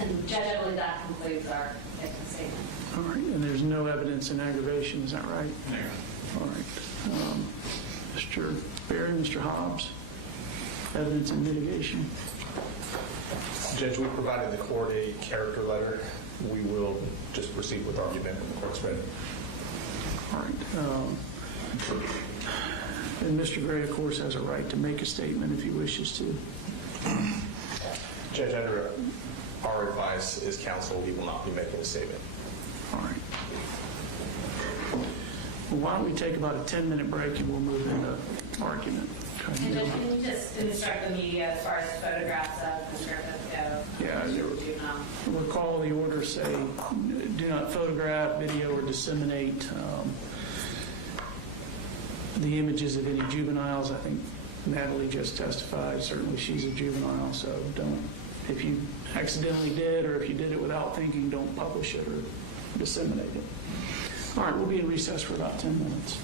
And Judge, I believe that concludes our victim statement. All right, and there's no evidence in aggravation, is that right? No. All right. Mr. Barry, Mr. Hobbs, evidence in mitigation. Judge, we provided the court a character letter. We will just proceed with argument when the court's ready. All right. And Mr. Gray, of course, has a right to make a statement if he wishes to. Judge, under our advice as counsel, he will not be making a statement. All right. Well, why don't we take about a 10-minute break and we'll move into argument. And Judge, can you just instruct the media as far as photographs of the Griffith go? Yeah, Do not. recall the order say, do not photograph, video, or disseminate the images of any juveniles. I think Natalie just testified. Certainly she's a juvenile, so don't. If you accidentally did, or if you did it without thinking, don't publish it or disseminate it. All right, we'll be in recess for about 10 minutes.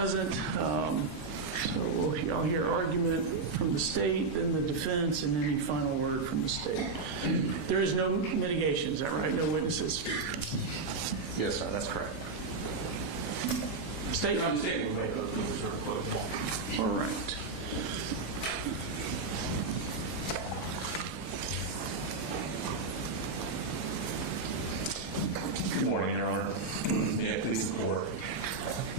present. So I'll hear argument from the state and the defense and any final word from the state. There is no mitigation, is that right? No witnesses? Yes, sir, that's correct. State? I'm saying we'll make those moves sort of close. All right. Good morning, Your Honor. May I please report?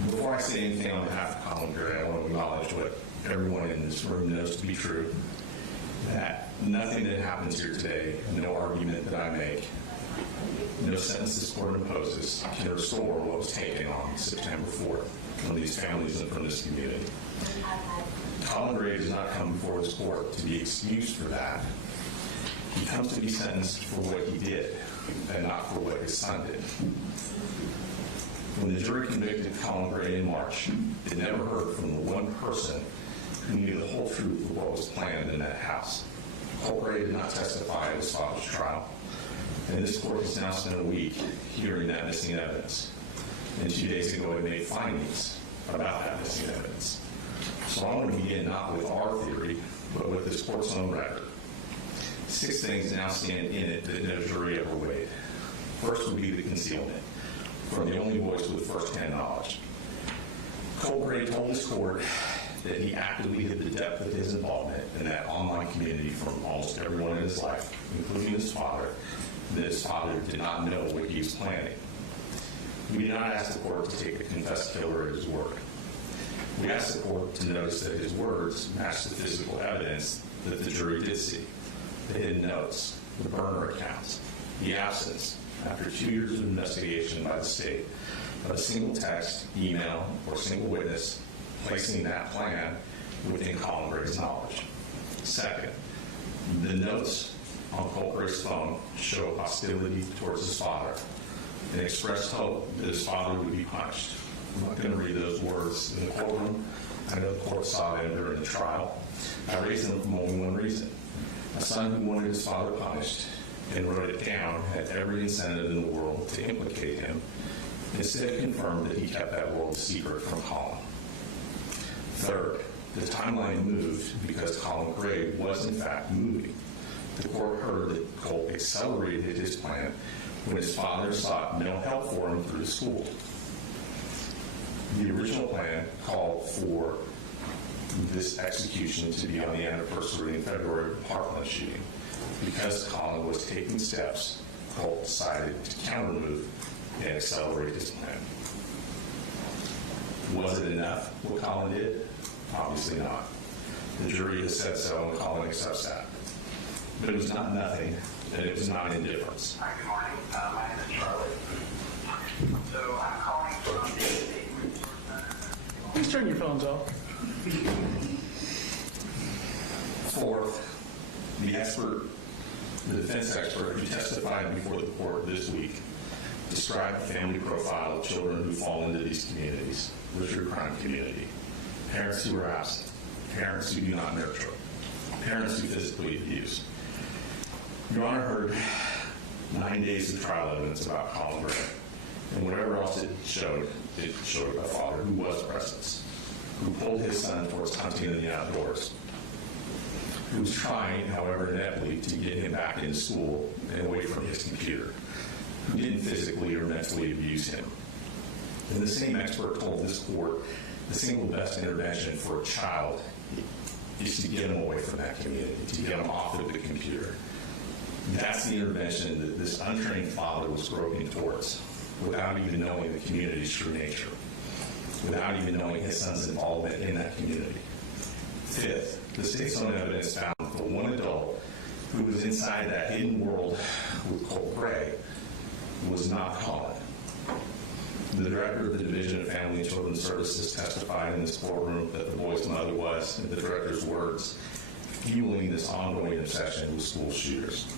Before I say anything on behalf of Colin Gray, I want to acknowledge what everyone in this room knows to be true, that nothing that happens here today, no argument that I make, no sentence this court imposes can restore what was taken on September 4th from these families and from this community. Colin Gray does not come before this court to be excused for that. He comes to be sentenced for what he did and not for what his son did. When the jury convicted Colin Gray in March, it never heard from the one person who knew the whole truth of what was planned in that house. Colt Gray did not testify at his father's trial, and this court has now spent a week hearing that missing evidence. And 2 days ago, it made findings about that missing evidence. So I want to begin not with our theory, but with this court's own record. 6 things now stand in it that no jury ever weighed. First would be the concealment, from the only voice with first-hand knowledge. Colt Gray told his court that he actively hid the depth of his involvement in that online community from almost everyone in his life, including his father, that his father did not know what he was planning. We did not ask the court to take the confessed killer at his word. We asked the court to notice that his words matched the physical evidence that the jury did see. The hidden notes, the burner accounts, the absence, after 2 years of investigation by the state, of a single text, email, or single witness placing that plan within Colin Gray's knowledge. Second, the notes on Colt Gray's phone show hostility towards his father and expressed hope that his father would be punished. I'm not going to read those words in the courtroom. I know the court saw them during the trial. I raised them for only one reason. A son who wanted his father punished and wrote it down had every incentive in the world to implicate him, instead confirmed that he kept that world secret from Colin. Third, the timeline moved because Colin Gray was in fact moving. The court heard that Colt accelerated his plan when his father sought mental help for him through the school. The original plan called for this execution to be on the anniversary in February of the Parkland shooting. Because Colin was taking steps, Colt decided to counter-move and accelerate his plan. Was it enough what Colin did? Obviously not. The jury has said so, and Colin accepts that. But it was not nothing, and it was not indifference. Hi, good morning. My name is Charlie. So I'm calling from the State Resource Center. Please turn your phones off. Fourth, the defense expert who testified before the court this week described the family profile of children who fall into these communities, the true crime community. Parents who are absent, parents who do not nurture, parents who physically abuse. Your Honor heard 9 days of trial evidence about Colin Gray, and whatever else it showed a father who was present, who pulled his son towards hunting in the outdoors, who was trying, however ineptly, to get him back into school and away from his computer, who didn't physically or mentally abuse him. And the same expert told this court the single best intervention for a child is to get him away from that community, to get him off of the computer. That's the intervention that this untrained father was groping towards, without even knowing the community's true nature, without even knowing his son's involvement in that community. Fifth, the state's own evidence found that the one adult who was inside that hidden world with Colt Gray was not Colin. The director of the Division of Family and Children's Services testified in this courtroom that the boy's mother was, in the director's words, fueling this ongoing obsession with school shooters.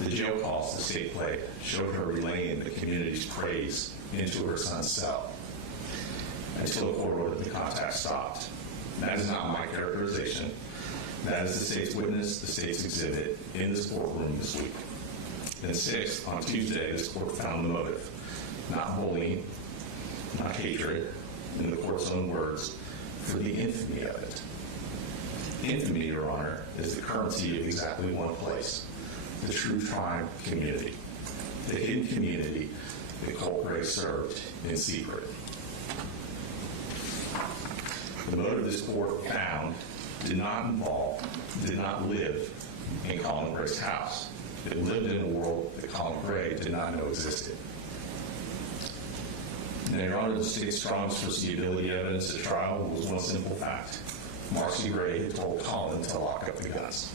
The jail calls the state played showed her relaying the community's praise into her son's cell until the court ordered the contact stopped. That is not my characterization. That is the state's witness, the state's exhibit in this courtroom this week. And sixth, on Tuesday, this court found the motive. Not bullying, not hatred, in the court's own words, for the infamy of it. Infamy, Your Honor, is the currency of exactly one place, the true tribe community, the hidden community that Colt Gray served in secret. The motive this court found did not live in Colin Gray's house. It lived in a world that Colin Gray did not know existed. Now, Your Honor, the state's strongest foreseeability evidence at trial was one simple fact. Marcy Gray had told Colin to lock up the guns.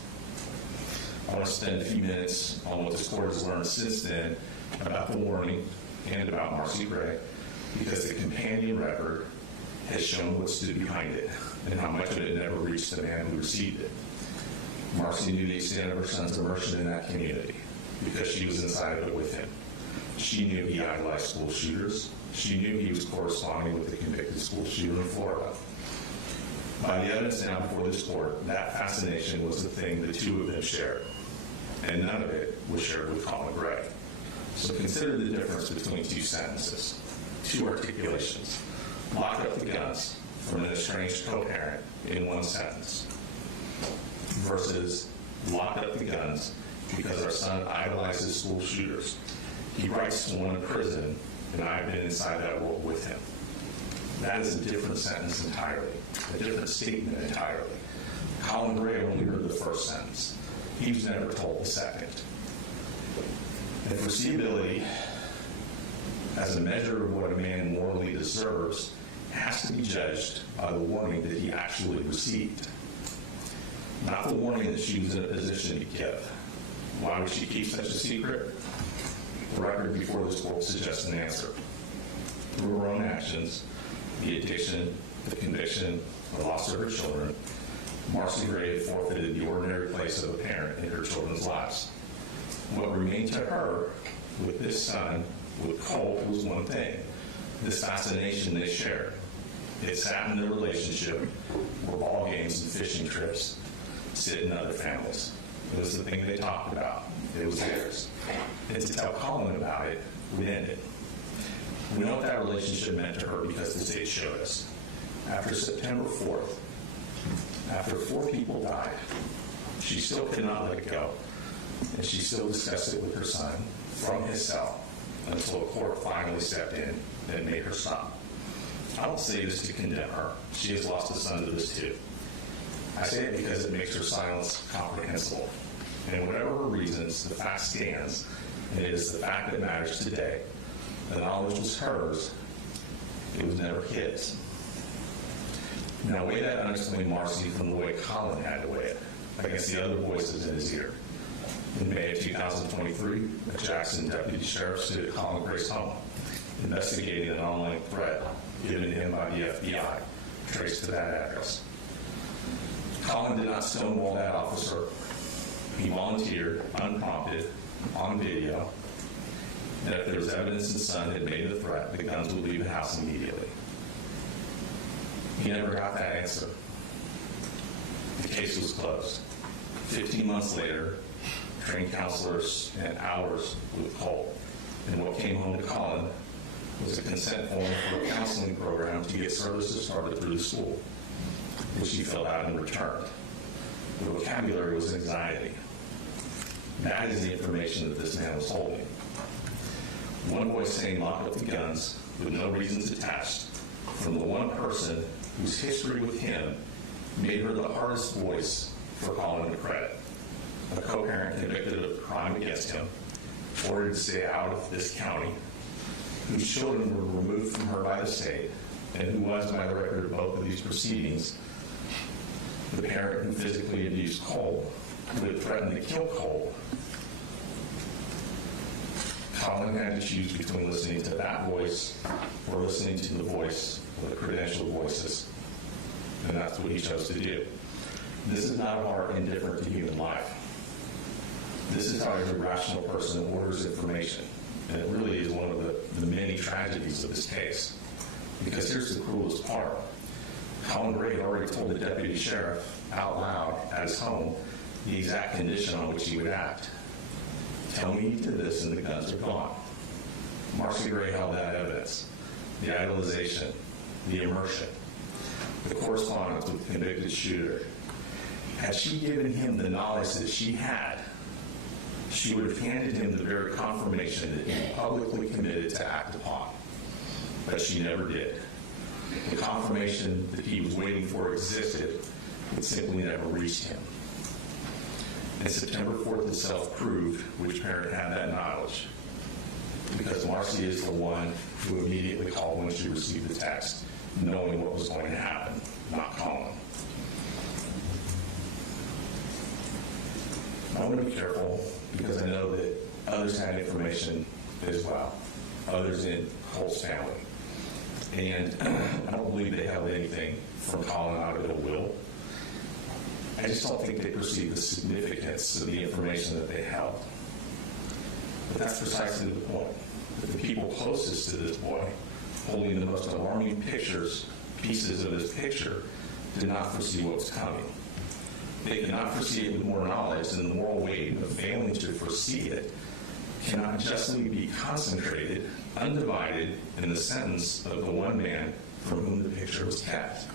I want to spend a few minutes on what this court has learned since then about the warning and about Marcy Gray, because the companion record has shown what stood behind it and how much of it never reached the man who received it. Marcy knew the extent of her son's immersion in that community because she was inside of it with him. She knew he idolized school shooters. She knew he was corresponding with the convicted school shooter in Florida. By the evidence now before this court, that fascination was the thing the two of them shared, and none of it was shared with Colin Gray. So consider the difference between two sentences, two articulations. Lock up the guns from an estranged co-parent in one sentence versus lock up the guns because our son idolizes school shooters. He writes to one in prison, and I've been inside that world with him. That is a different sentence entirely, a different statement entirely. Colin Gray only heard the first sentence. He was never told the second. And foreseeability, as a measure of what a man morally deserves, has to be judged by the warning that he actually received, not the warning that she was in a position to give. Why would she keep such a secret? The record before this court suggests an answer. Through her own actions, the addiction, the conviction, the loss of her children, Marcy Gray had forfeited the ordinary place of a parent in her children's lives. What remained to her with this son, with Colt, was one thing: this fascination they shared. It sat in their relationship where ball games and fishing trips sit in other families. It was the thing they talked about. It was theirs. And to tell Colin about it would end it. We know what that relationship meant to her because the state showed us. After September 4th, after 4 people died, she still could not let it go. And she still discussed it with her son from his cell until a court finally stepped in and made her stop. I don't say this to condemn her. She has lost a son to this too. I say it because it makes her silence comprehensible. And whatever her reasons, the fact stands, and it is the fact that matters today. The knowledge was hers. It was never his. Now weigh that unexplained Marcy from the way Colin had to weigh it against the other voices in his ear. In May of 2023, a Jackson deputy sheriff stood at Colin Gray's home, investigating an online threat given to him by the FBI, traced to that address. Colin did not stonewall that officer. He volunteered, unprompted, on video, that if there was evidence his son had made the threat, the guns would leave the house immediately. He never got that answer. The case was closed. 15 months later, trained counselors spent hours with Colt, and what came home to Colin was a consent form for a counseling program to get services started through the school, which he filled out and returned. The vocabulary was anxiety. That is the information that this man was holding. One voice saying lock up the guns with no reasons attached, from the one person whose history with him made her the hardest voice for Colin to credit. A co-parent convicted of a crime against him, ordered to stay out of this county, whose children were removed from her by the state, and who was, by the record of both of these proceedings, the parent who physically abused Colt, who had threatened to kill Colt. Colin had to choose between listening to that voice or listening to the voice of the credentialed voices. And that's what he chose to do. This is not a heart indifferent to human life. This is how every rational person orders information. And it really is one of the many tragedies of this case. Because here's the cruelest part. Colin Gray had already told the deputy sheriff out loud at his home the exact condition on which he would act. Tell me you did this and the guns are gone. Marcy Gray held that evidence. The idolization, the immersion, the correspondence with the convicted shooter. Had she given him the knowledge that she had, she would have handed him the very confirmation that he publicly committed to act upon. But she never did. The confirmation that he was waiting for existed, but simply never reached him. And September 4th itself proved which parent had that knowledge, because Marcy is the one who immediately called when she received the text, knowing what was going to happen, not Colin. I want to be careful because I know that others had information as well, others in Colt's family. And I don't believe they held anything from Colin out of ill will. I just don't think they perceived the significance of the information that they held. But that's precisely the point. That the people closest to this boy, holding the most alarming pieces of this picture, did not foresee what was coming. They could not foresee it with more knowledge than the moral weight of failing to foresee it cannot justly be concentrated, undivided, in the sentence of the one man from whom the picture was kept.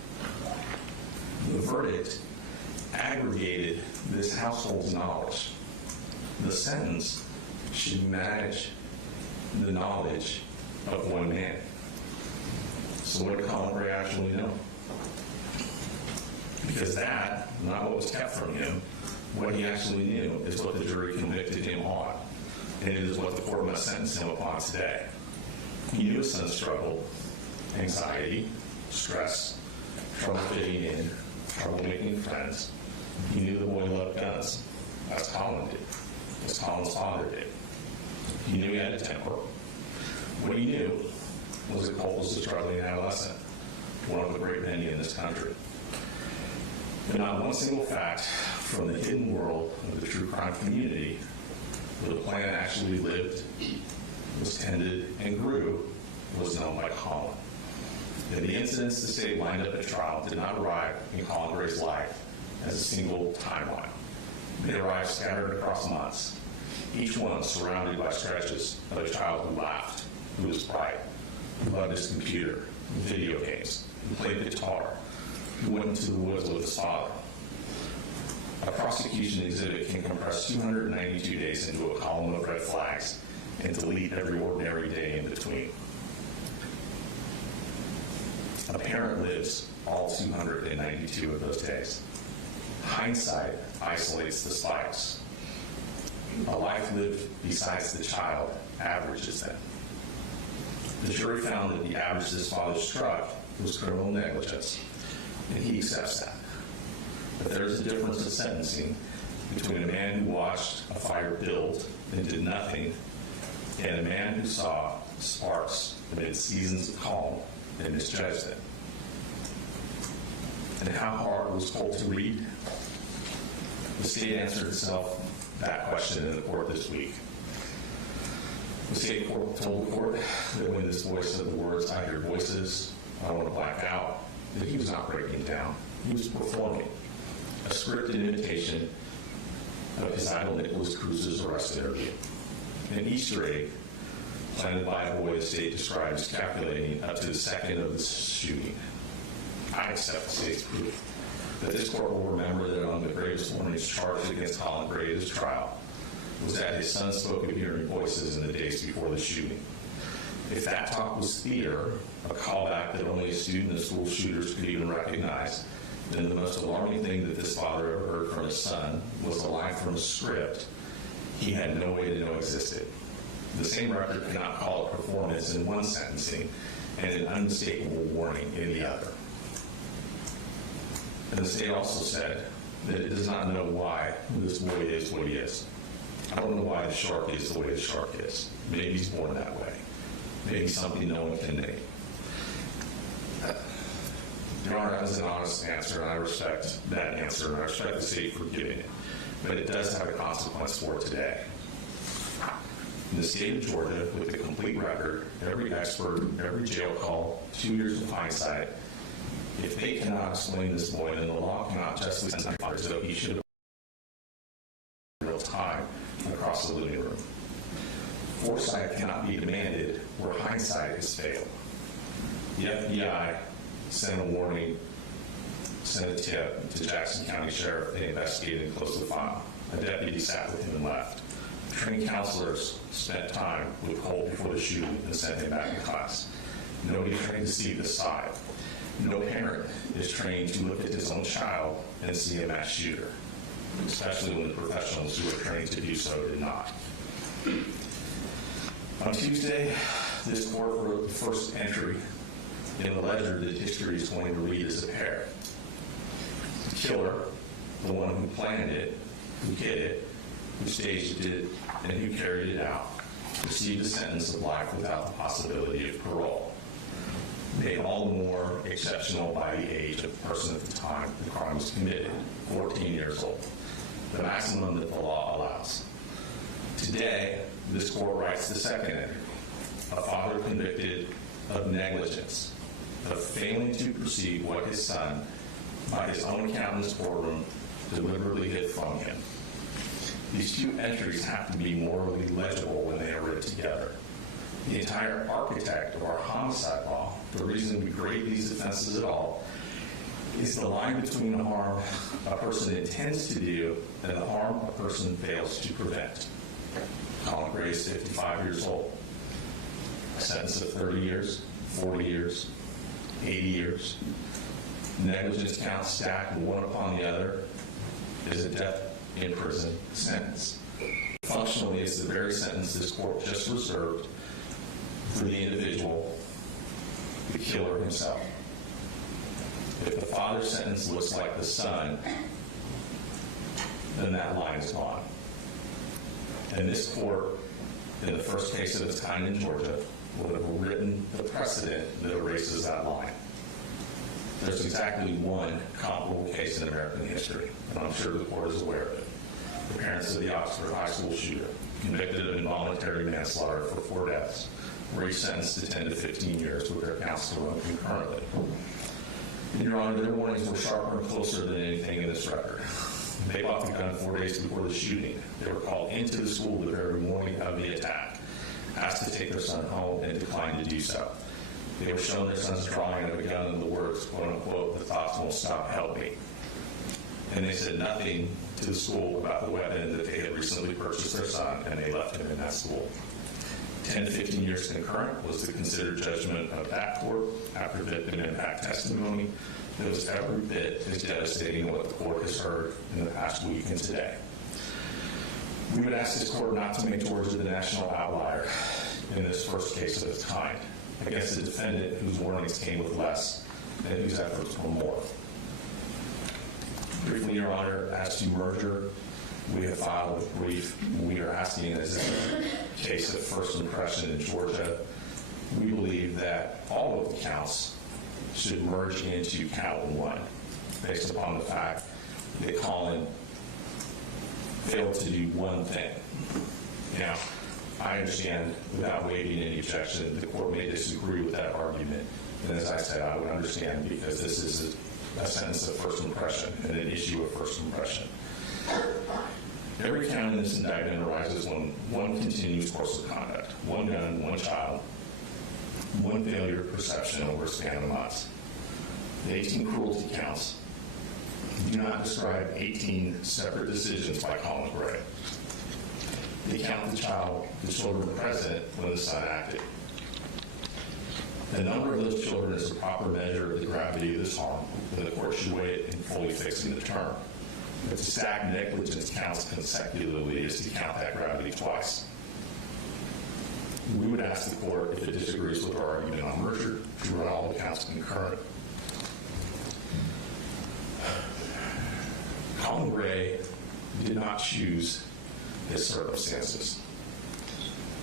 The verdict aggregated this household's knowledge. The sentence should match the knowledge of one man. So what did Colin Gray actually know? Because that, not what was kept from him, what he actually knew is what the jury convicted him on. And it is what the court must sentence him upon today. He knew his son struggled, anxiety, stress, trouble fitting in, trouble making friends. He knew the boy loved guns, as Colin did, as Colin's father did. He knew he had a temper. What he knew was that Colt was a struggling adolescent, one of the great many in this country. But not one single fact from the hidden world of the true crime community where the plan actually lived, was tended, and grew was known by Colin. And the incidents the state lined up at trial did not arrive in Colin Gray's life as a single timeline. They arrived scattered across months, each one surrounded by stretches of a child who laughed, who was bright, who loved his computer, video games, who played guitar, who went into the woods with his father. A prosecution exhibit can compress 292 days into a column of red flags and delete every ordinary day in between. A parent lives all 292 of those days. Hindsight isolates the spikes. A life lived besides the child averages them. The jury found that the average this father struck was criminal negligence, and he accepts that. But there's a difference in sentencing between a man who watched a fire build and did nothing, and a man who saw sparks amid seasons of calm and misjudged them. And how hard was Colt to read? The state answered itself that question in the court this week. The state court told the court that when this boy said the words, "I hear voices, I want to black out," that he was not breaking down. He was performing a scripted imitation of his idol Nicholas Cruz's arrest interview. An Easter egg planted by a boy the state describes calculating up to the second of the shooting. I accept the state's proof that this court will remember that among the gravest warnings charged against Colin Gray at his trial was that his son spoke of hearing voices in the days before the shooting. If that talk was theater, a callback that only a student of school shooters could even recognize, then the most alarming thing that this father ever heard from his son was a line from a script he had no way to know existed. The same record cannot call it performance in one sentencing and an unmistakable warning in the other. And the state also said that it does not know why this boy is what he is. I don't know why the shark is the way the shark is. Maybe he's born that way. Maybe something no one can name. Your Honor, that was an honest answer, and I respect that answer, and I respect the state for giving it. But it does have a consequence for today. In the state of Georgia, with the complete record, every expert, every jail call, 2 years of hindsight, if they cannot explain this boy, then the law cannot justly sentence him as though he should have real time across the living room. Foresight cannot be demanded where hindsight has failed. The FBI sent a warning, sent a tip to Jackson County Sheriff. They investigated and closed the file. A deputy sat with him and left. Trained counselors spent time with Colt before the shooting and sent him back to class. Nobody trained to see this side. No parent is trained to look at his own child and see a mass shooter, especially when the professionals who are trained to do so did not. On Tuesday, this court wrote the first entry in the ledger that history is going to read as a pair. The killer, the one who planned it, who hid it, who staged it, and who carried it out, received a sentence of life without the possibility of parole. Made all the more exceptional by the age of the person at the time the crime was committed, 14 years old, the maximum that the law allows. Today, this court writes the second entry. A father convicted of negligence, of failing to perceive what his son, by his own account in his courtroom, deliberately hid from him. These two entries have to be morally legible when they are read together. The entire architect of our homicide law, the reason we grade these offenses at all, is the line between the harm a person intends to do and the harm a person fails to prevent. Colin Gray is 55 years old. A sentence of 30 years, 40 years, 80 years. Negligence counts stacked one upon the other is a death in prison sentence. Functionally, it's the very sentence this court just reserved for the individual, the killer himself. If the father's sentence looks like the son, then that line is gone. And this court, in the first case of its kind in Georgia, would have written the precedent that erases that line. There's exactly one comparable case in American history, and I'm sure the court is aware of it. The parents of the Oxford High School shooter, convicted of involuntary manslaughter for 4 deaths, were each sentenced to 10 to 15 years with their counsel run concurrently. And Your Honor, their warnings were sharper and closer than anything in this record. They bought the gun 4 days before the shooting. They were called into the school the very morning of the attack, asked to take their son home, and declined to do so. They were shown their son's drawing of a gun in the words, quote unquote, "the thoughts won't stop, help me." And they said nothing to the school about the weapon that they had recently purchased their son, and they left him in that school. 10 to 15 years concurrent was the considered judgment of that court after victim impact testimony that was every bit as devastating what the court has heard in the past week and today. We would ask this court not to make Georgia the national outlier in this first case of its kind against a defendant whose warnings came with less and whose efforts were more. Briefly, Your Honor, as to merger, we have filed a brief. We are asking, as in a case of first impression in Georgia, we believe that all of the counts should merge into count one, based upon the fact that Colin failed to do one thing. Now, I understand, without waiving any objection, the court may disagree with that argument. And as I said, I would understand because this is a sentence of first impression and an issue of first impression. Every count in this indictment arises when one continuous course of conduct, one gun, one child, one failure of perception over a span of months. The 18 cruelty counts do not describe 18 separate decisions by Colin Gray. They count the children present when the son acted. The number of those children is a proper measure of the gravity of this harm, and the court should weigh it in fully fixing the term. But to stack negligence counts consecutively is to count that gravity twice. We would ask the court, if it disagrees with our argument on merger, to run all the counts concurrent. Colin Gray did not choose his circumstances.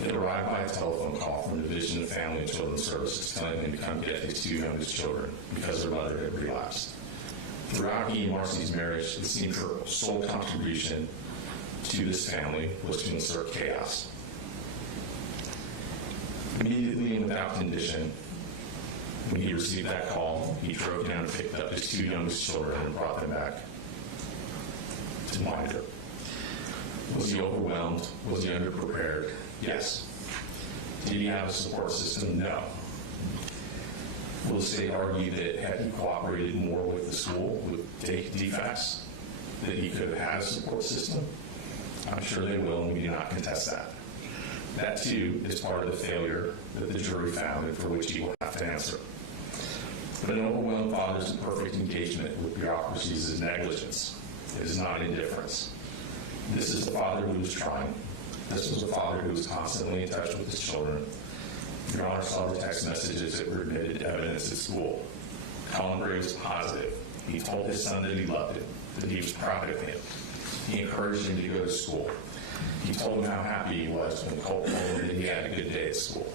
It arrived by a telephone call from the Division of Family and Children's Services telling him to come get his 2 youngest children because their mother had relapsed. Throughout he and Marcy's marriage, it seemed her sole contribution to this family was to insert chaos. Immediately and without condition, when he received that call, he drove down and picked up his 2 youngest children and brought them back to Winder. Was he overwhelmed? Was he underprepared? Yes. Did he have a support system? No. Will the state argue that had he cooperated more with the school with defects, that he could have had a support system? I'm sure they will, and we do not contest that. That, too, is part of the failure that the jury found and for which he will have to answer. But an overwhelmed father's imperfect engagement with bureaucracies is negligence. It is not indifference. This is the father who was trying. This was a father who was constantly in touch with his children. Your Honor saw the text messages that were admitted to evidence at school. Colin Gray was positive. He told his son that he loved him, that he was proud of him. He encouraged him to go to school. He told him how happy he was when Colt told him that he had a good day at school.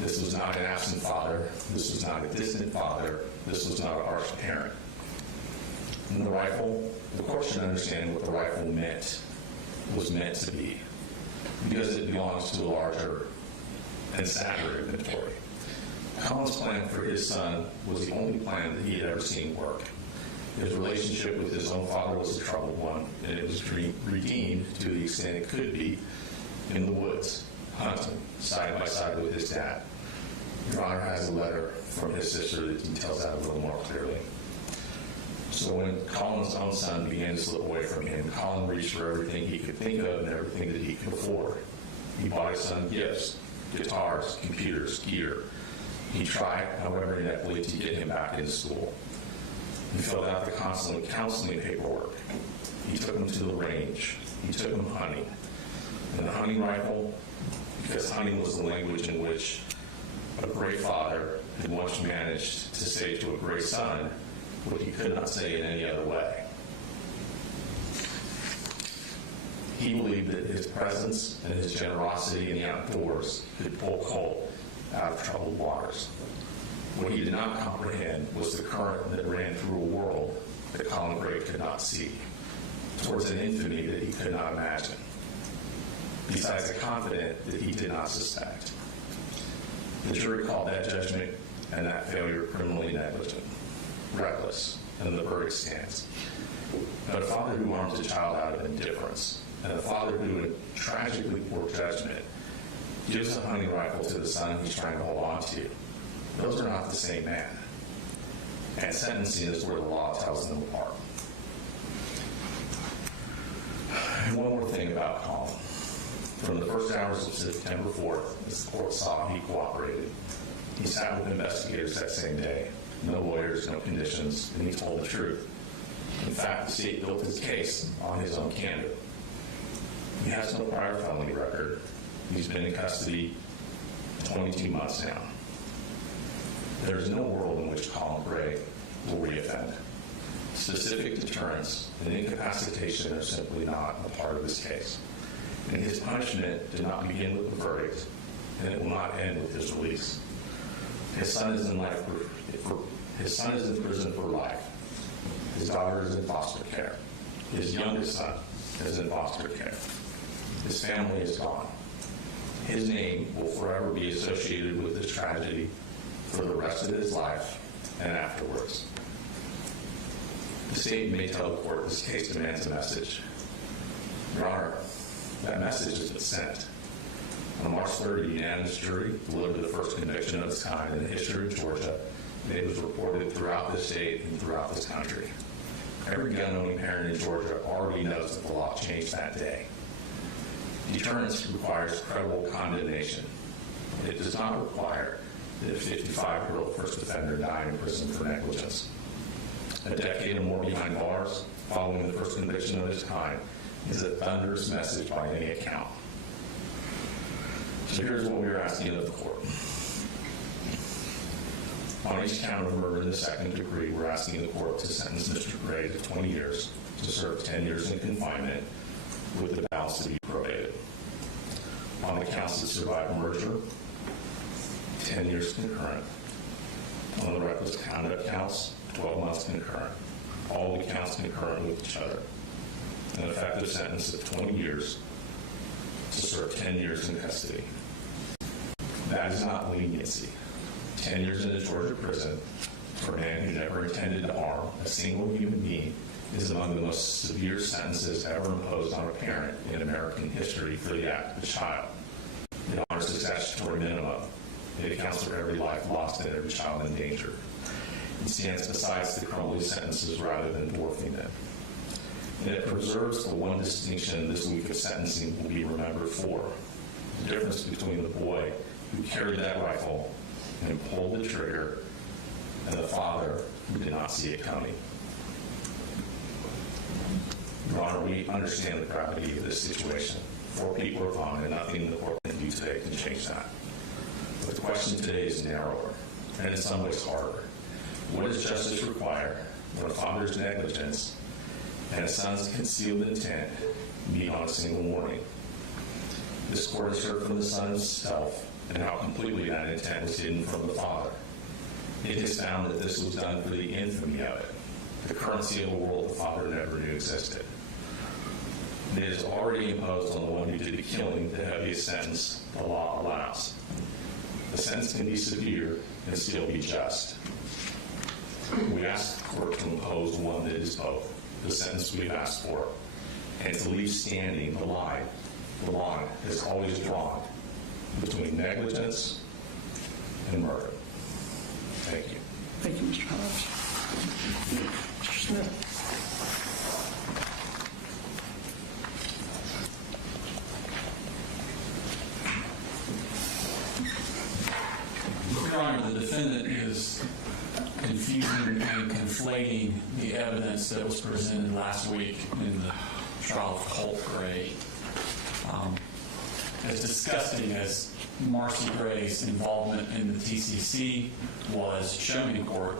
This was not an absent father. This was not a distant father. This was not a harsh parent. And the rifle, the court should understand what the rifle was meant to be, because it belongs to a larger and sadder inventory. Colin's plan for his son was the only plan that he had ever seen work. His relationship with his own father was a troubled one, and it was redeemed to the extent it could be in the woods, hunting, side by side with his dad. Your Honor has a letter from his sister that details that a little more clearly. So when Colin's own son began to slip away from him, Colin reached for everything he could think of and everything that he could afford. He bought his son gifts, guitars, computers, gear. He tried, however ineptly, to get him back into school. He filled out the counseling paperwork. He took him to the range. He took him hunting. And the hunting rifle, because hunting was the language in which a Gray father had once managed to say to a Gray son what he could not say in any other way. He believed that his presence and his generosity in the outdoors could pull Colt out of troubled waters. What he did not comprehend was the current that ran through a world that Colin Gray could not see, towards an infamy that he could not imagine, besides a confidence that he did not suspect. The jury called that judgment and that failure criminally negligent, reckless, and the verdict stands. But a father who arms a child out of indifference, and a father who, in tragically poor judgment, gives a hunting rifle to the son he's trying to hold on to, those are not the same man. And sentencing is where the law tells them apart. And one more thing about Colin. From the first hours of September 4th, as the court saw, he cooperated. He sat with investigators that same day. No lawyers, no conditions, and he told the truth. In fact, the state built his case on his own candor. He has no prior felony record. He's been in custody 22 months now. There is no world in which Colin Gray will reoffend. Specific deterrence and incapacitation are simply not a part of this case. And his punishment did not begin with the verdict, and it will not end with his release. His son is in prison for life. His daughter is in foster care. His youngest son is in foster care. His family is gone. His name will forever be associated with this tragedy for the rest of his life and afterwards. The state may tell the court this case demands a message. Your Honor, that message has been sent. On March 3rd, a unanimous jury delivered the first conviction of its kind in the history of Georgia, and it was reported throughout the state and throughout this country. Every gun-owning parent in Georgia already knows that the law changed that day. Deterrence requires credible condemnation. It does not require that a 55-year-old first offender die in prison for negligence. A decade or more behind bars, following the first conviction of its kind, is a thunderous message by any account. So here's what we're asking of the court. On each count of murder in the second degree, we're asking the court to sentence Mr. Gray to 20 years, to serve 10 years in confinement, with the balance to be probated. On the counts that survive merger, 10 years concurrent. On the reckless conduct counts, 12 months concurrent. All the counts concurrent with each other. An effective sentence of 20 years to serve 10 years in custody. That is not leniency. 10 years in a Georgia prison for a man who never intended to harm a single human being is among the most severe sentences ever imposed on a parent in American history for the act of a child. It honors the statutory minimum It accounts for every life lost and every child in danger. It stands beside the criminal sentences rather than dwarfing them. And it preserves the one distinction this week of sentencing will be remembered for: the difference between the boy who carried that rifle and pulled the trigger and the father who did not see it coming. Your Honor, we understand the gravity of this situation. 4 people are gone, and nothing the court can do today can change that. But the question today is narrower, and in some ways harder. What does justice require when a father's negligence and a son's concealed intent meet on a single morning? This court has heard from the son himself and how completely that intent was hidden from the father. It has found that this was done for the infamy of it, the currency of a world the father never knew existed. It is already imposed on the one who did the killing the heaviest sentence the law allows. The sentence can be severe and still be just. We ask the court to impose one that is both, the sentence we've asked for, and to leave standing the line is always drawn between negligence and murder. Thank you. Thank you, Mr. Hobbs. Mr. Smith. Your Honor, the defendant is confusing and conflating the evidence that was presented last week in the trial of Colt Gray. As disgusting as Marcy Gray's involvement in the TCC was shown in court,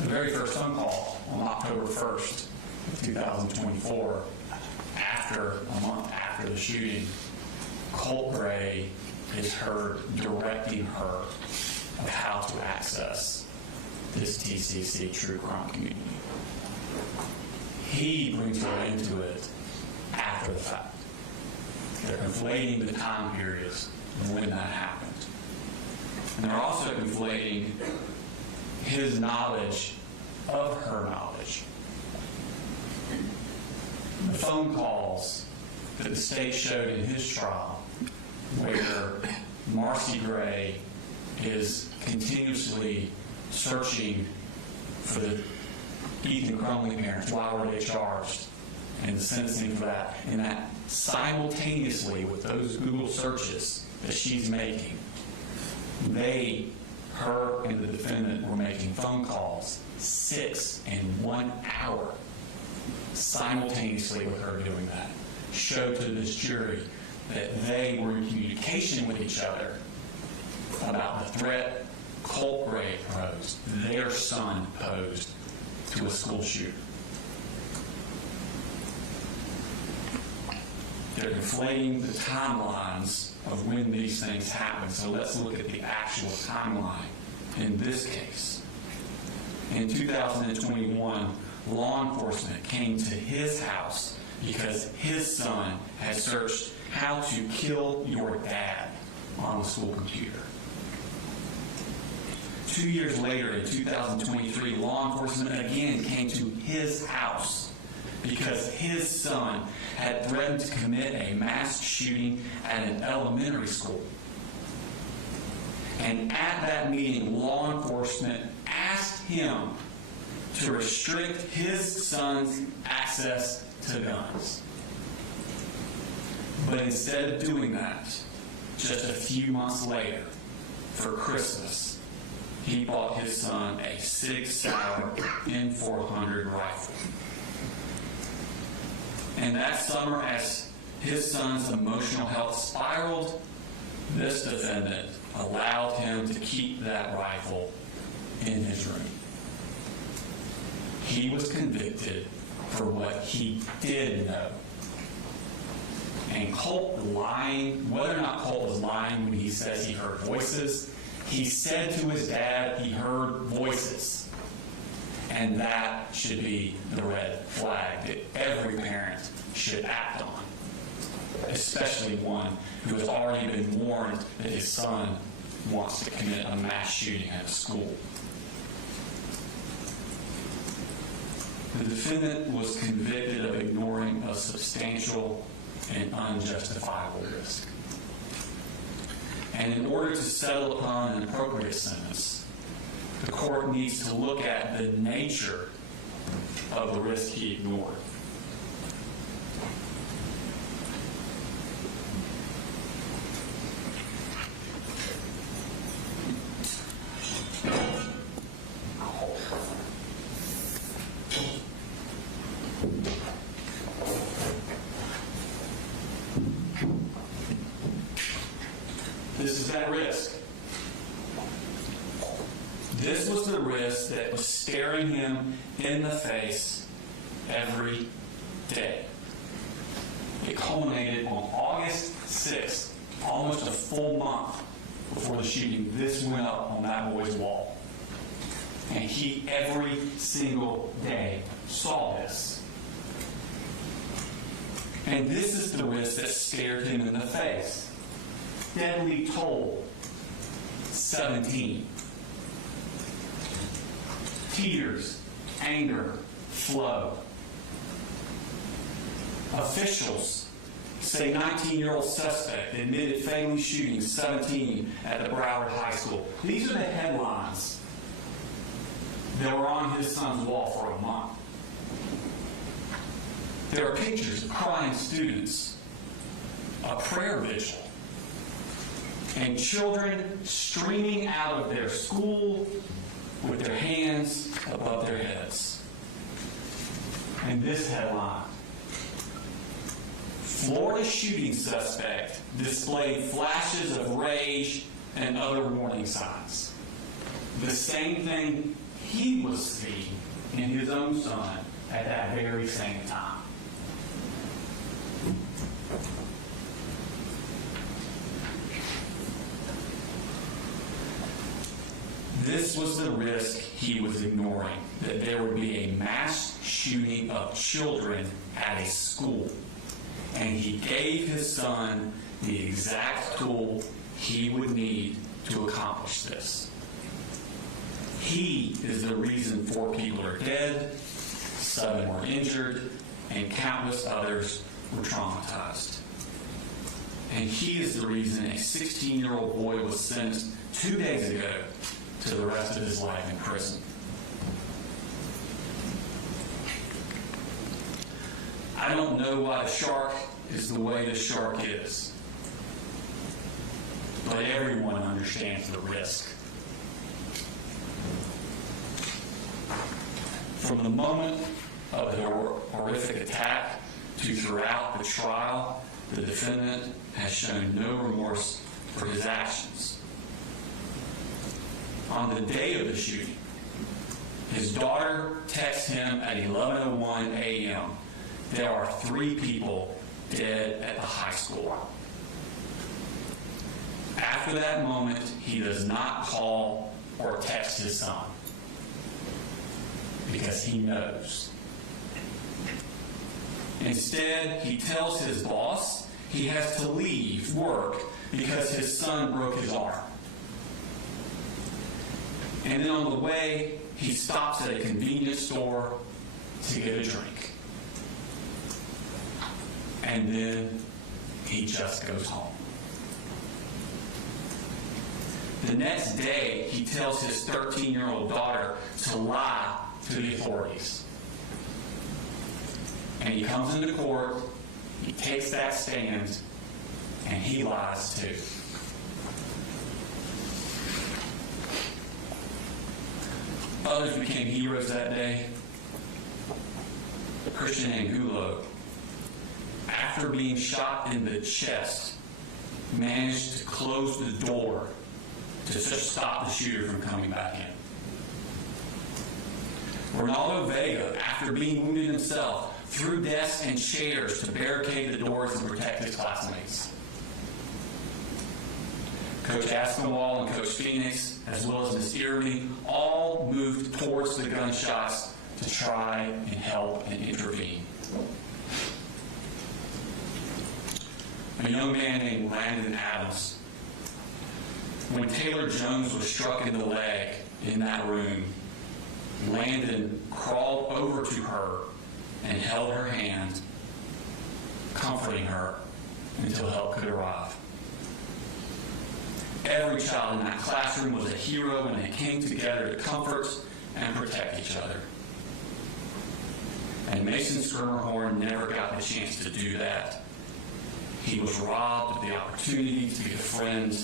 the very first phone call on October 1st of 2024, a month after the shooting, Colt Gray is heard directing her of how to access this TCC true crime community. He brings her into it after the fact. They're conflating the time periods when that happened. And they're also conflating his knowledge of her knowledge. The phone calls that the state showed in his trial, where Marcy Gray is continuously searching for the Ethan Crumley parents, why were they charged, and the sentencing for that, and that simultaneously with those Google searches that she's making, her and the defendant were making phone calls 6 in 1 hour simultaneously with her doing that. Showed to this jury that they were in communication with each other about the threat Colt Gray posed, their son posed to a school shooter. They're conflating the timelines of when these things happen. So let's look at the actual timeline in this case. In 2021, law enforcement came to his house because his son had searched how to kill your dad on the school computer. 2 years later, in 2023, law enforcement again came to his house because his son had threatened to commit a mass shooting at an elementary school. And at that meeting, law enforcement asked him to restrict his son's access to guns. But instead of doing that, just a few months later, for Christmas, he bought his son a 6-hour M400 rifle. And that summer, as his son's emotional health spiraled, this defendant allowed him to keep that rifle in his room. He was convicted for what he did know. And Colt lying, whether or not Colt was lying when he says he heard voices, he said to his dad he heard voices. And that should be the red flag that every parent should act on, especially one who has already been warned that his son wants to commit a mass shooting at a school. The defendant was convicted of ignoring a substantial and unjustifiable risk. And in order to settle upon an appropriate sentence, the court needs to look at the nature of the risk he ignored. This is that risk. This was the risk that was staring him in the face every day. It culminated on August 6th, almost a full month before the shooting. This went up on that boy's wall. And he, every single day, saw this. And this is the risk that stared him in the face. Deadly toll, 17. Tears, anger, flow. Officials say 19-year-old suspect admitted felony shooting 17 at the Broward High School. These are the headlines that were on his son's wall for a month. There are pictures of crying students, a prayer vigil, and children streaming out of their school with their hands above their heads. And this headline: Florida shooting suspect displayed flashes of rage and other warning signs. The same thing he was seeing in his own son at that very same time. This was the risk he was ignoring, that there would be a mass shooting of children at a school. And he gave his son the exact tool he would need to accomplish this. He is the reason 4 people are dead, 7 were injured, and countless others were traumatized. And he is the reason a 16-year-old boy was sentenced 2 days ago to the rest of his life in prison. I don't know why the shark is the way the shark is, but everyone understands the risk. From the moment of the horrific attack to throughout the trial, the defendant has shown no remorse for his actions. On the day of the shooting, his daughter texts him at 11:01 a.m. There are 3 people dead at the high school. After that moment, he does not call or text his son because he knows. Instead, he tells his boss he has to leave work because his son broke his arm. And then on the way, he stops at a convenience store to get a drink. And then he just goes home. The next day, he tells his 13-year-old daughter to lie to the authorities. And he comes into court, he takes that stand, and he lies too. Others became heroes that day. A Christian named Hulo, after being shot in the chest, managed to close the door to stop the shooter from coming back in. Ronaldo Vega, after being wounded himself, threw desks and chairs to barricade the doors and protect his classmates. Coach Aspinwall and Coach Phoenix, as well as Ms. Irby, all moved towards the gunshots to try and help and intervene. A young man named Landon Adams, when Taylor Jones was struck in the leg in that room, Landon crawled over to her and held her hand, comforting her until help could arrive. Every child in that classroom was a hero when they came together to comfort and protect each other. And Mason Schermerhorn never got the chance to do that. He was robbed of the opportunity to be the friend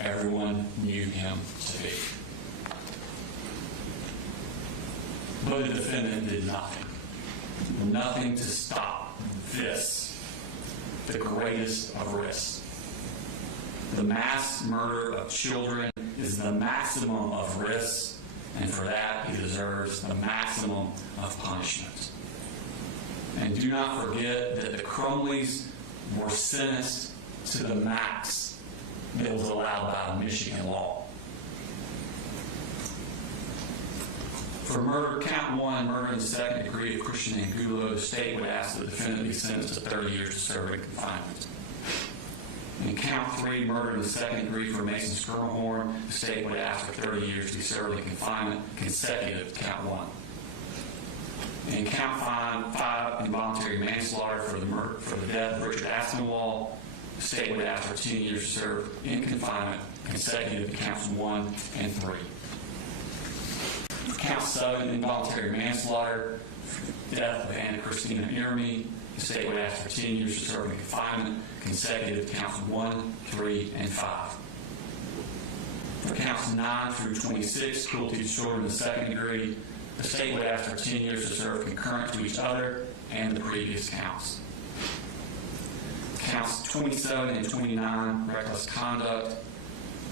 everyone knew him to be. But the defendant did nothing. Nothing to stop this, the greatest of risks. The mass murder of children is the maximum of risk, and for that he deserves the maximum of punishment. And do not forget that the Crumleys were sentenced to the max that was allowed by Michigan law. For murder, count one, murder in the second degree of Christian Angulo, the state would ask the defendant be sentenced to 30 years to serve in confinement. In count three, murder in the second degree for Mason Schermerhorn, the state would ask for 30 years to be served in confinement consecutive to count one. In count five, involuntary manslaughter for the death of Richard Aspinwall, the state would ask for 10 years to serve in confinement consecutive to counts 1 and 3. Count 7, involuntary manslaughter, death of Anna Christina Irmy, the state would ask for 10 years to serve in confinement consecutive to counts 1, 3, and 5. For counts 9 through 26, cruelty to children in the second degree, the state would ask for 10 years to serve concurrent to each other and the previous counts. Counts 27 and 29, reckless conduct,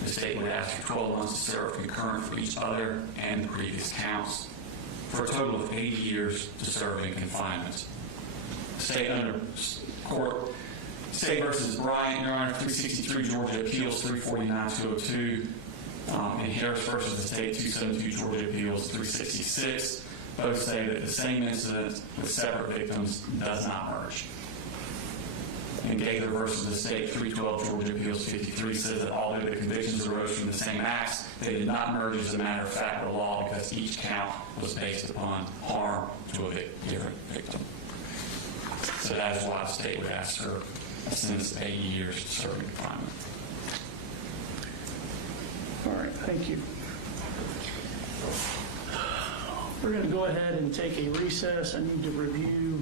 the state would ask for 12 months to serve concurrent for each other and the previous counts, for a total of 80 years to serve in confinement. State under court, State versus Bryant, Your Honor, 363 Georgia Appeals 349-202, and Harris versus the State 272 Georgia Appeals 366. Both say that the same incident with separate victims does not merge. And Gaither versus the State 312 Georgia Appeals 53 says that although the convictions arose from the same acts, they did not merge as a matter of fact or law because each count was based upon harm to a different victim. So that is why the state would ask her a sentence of 80 years to serve in confinement. All right, thank you. We're going to go ahead and take a recess. I need to review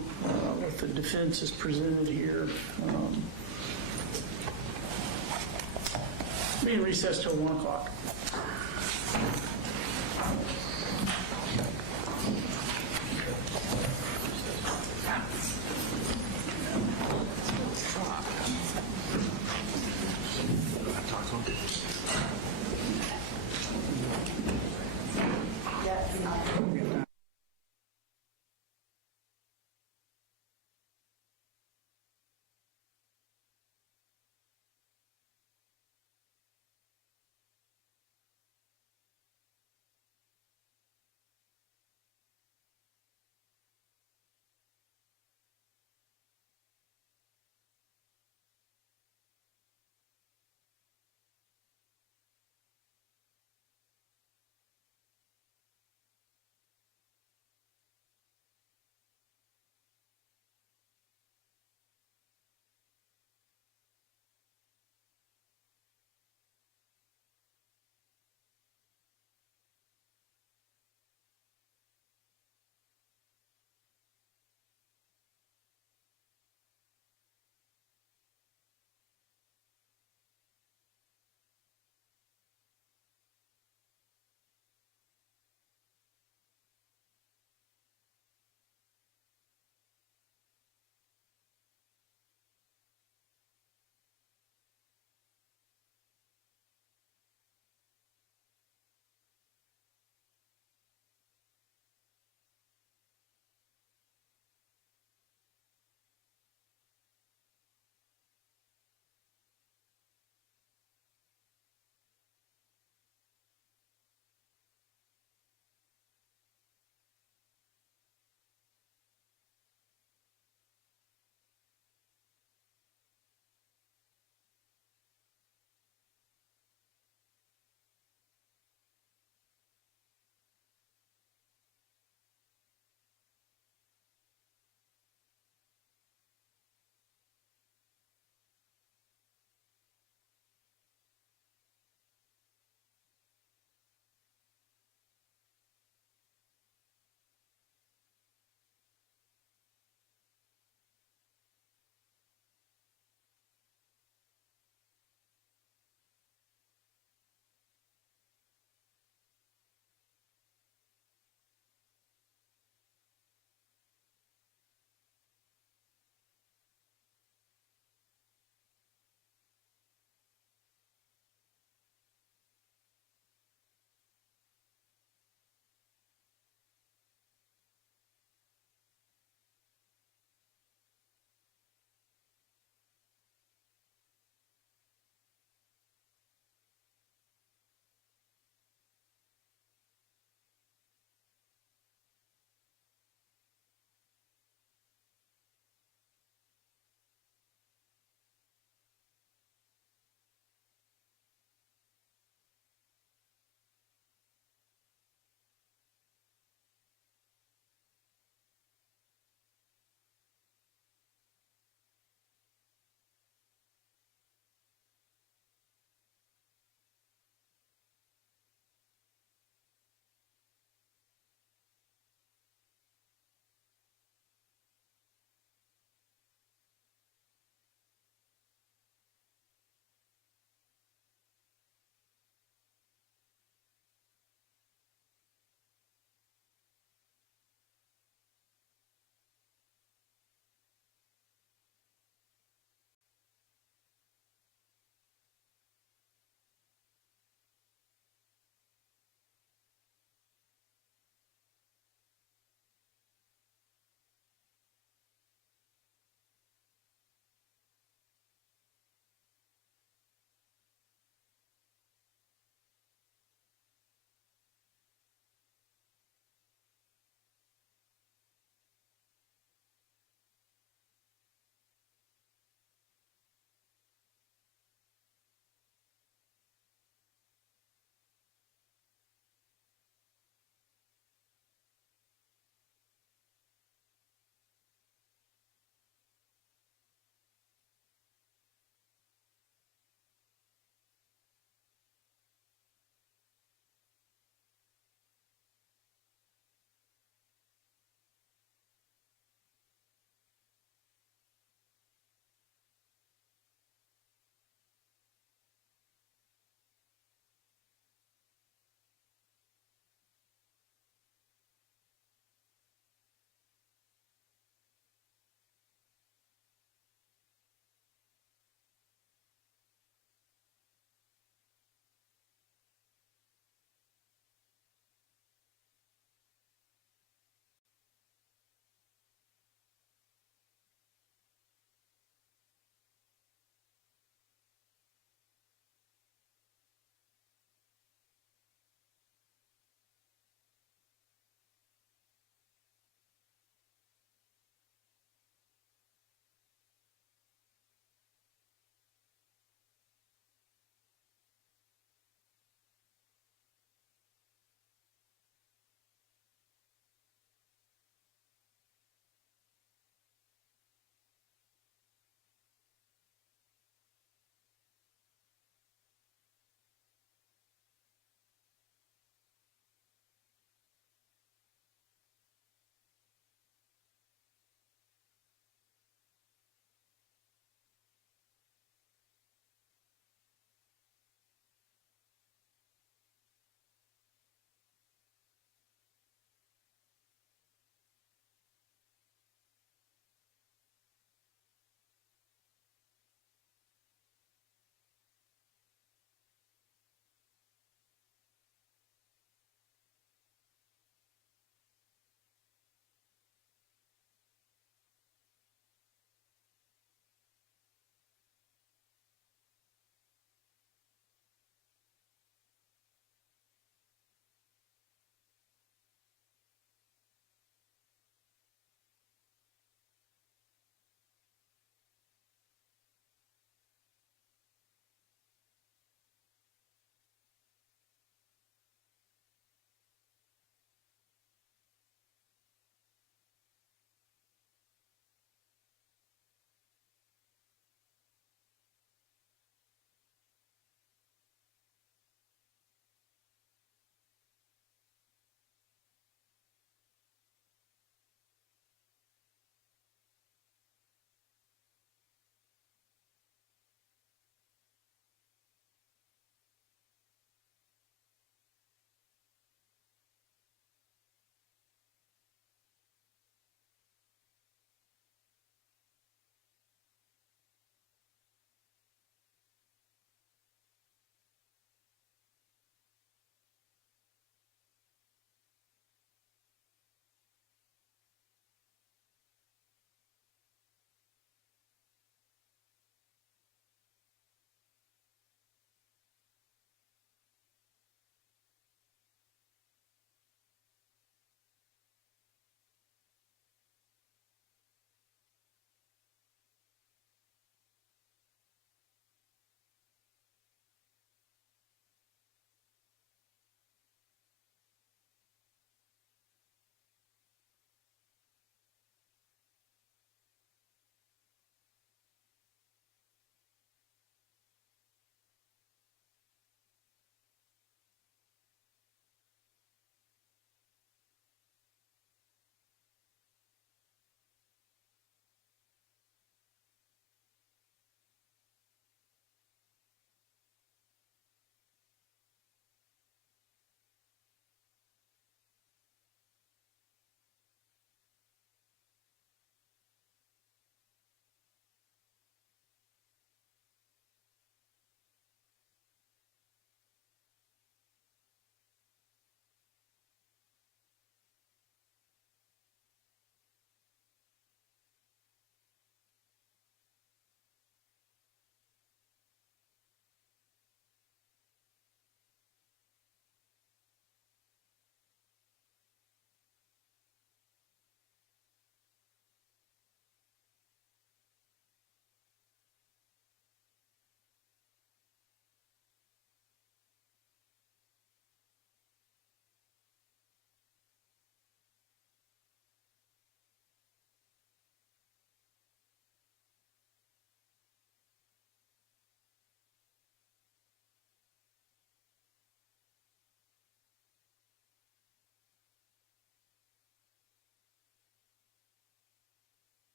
what the defense has presented here. Be in recess till 1 o'clock.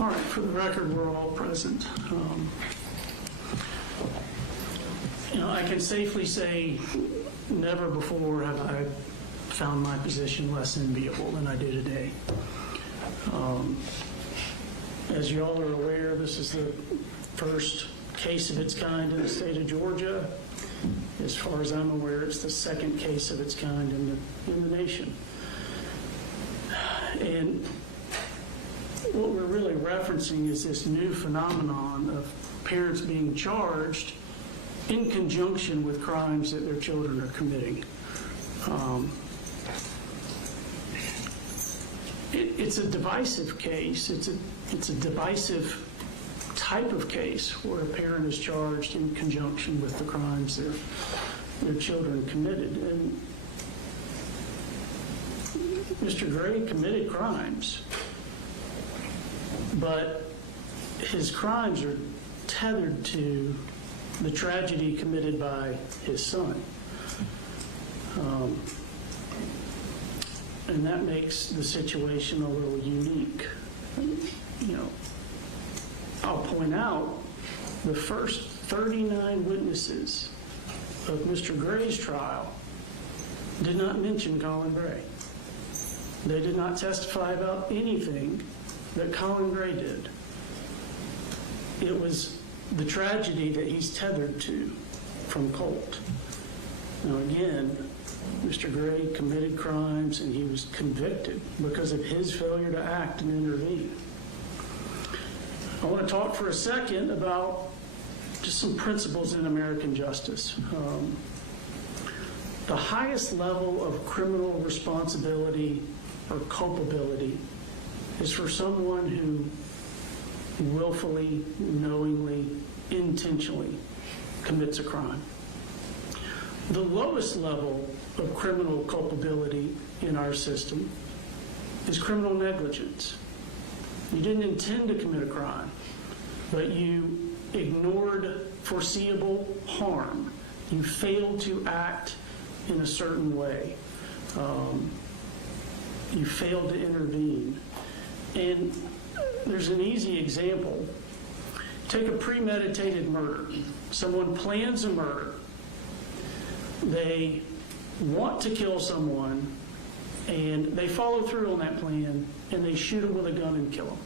All right, for the record, we're all present. I can safely say never before have I found my position less enviable than I do today. As you all are aware, this is the first case of its kind in the state of Georgia. As far as I'm aware, it's the second case of its kind in the nation. And what we're really referencing is this new phenomenon of parents being charged in conjunction with crimes that their children are committing. It's a divisive case. It's a divisive type of case where a parent is charged in conjunction with the crimes their children committed. And Mr. Gray committed crimes, but his crimes are tethered to the tragedy committed by his son. And that makes the situation a little unique. I'll point out the first 39 witnesses of Mr. Gray's trial did not mention Colin Gray. They did not testify about anything that Colin Gray did. It was the tragedy that he's tethered to from Colt. Now again, Mr. Gray committed crimes and he was convicted because of his failure to act and intervene. I want to talk for a second about just some principles in American justice. The highest level of criminal responsibility or culpability is for someone who willfully, knowingly, intentionally commits a crime. The lowest level of criminal culpability in our system is criminal negligence. You didn't intend to commit a crime, but you ignored foreseeable harm. You failed to act in a certain way. You failed to intervene. And there's an easy example. Take a premeditated murder. Someone plans a murder. They want to kill someone, and they follow through on that plan, and they shoot him with a gun and kill him.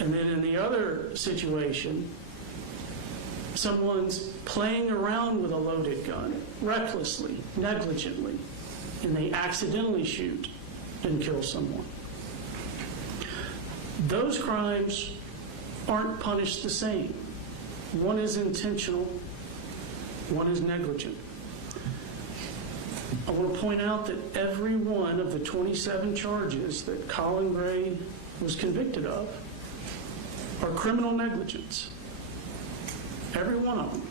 And then in the other situation, someone's playing around with a loaded gun, recklessly, negligently, and they accidentally shoot and kill someone. Those crimes aren't punished the same. One is intentional, one is negligent. I want to point out that every one of the 27 charges that Colin Gray was convicted of are criminal negligence. Every one of them.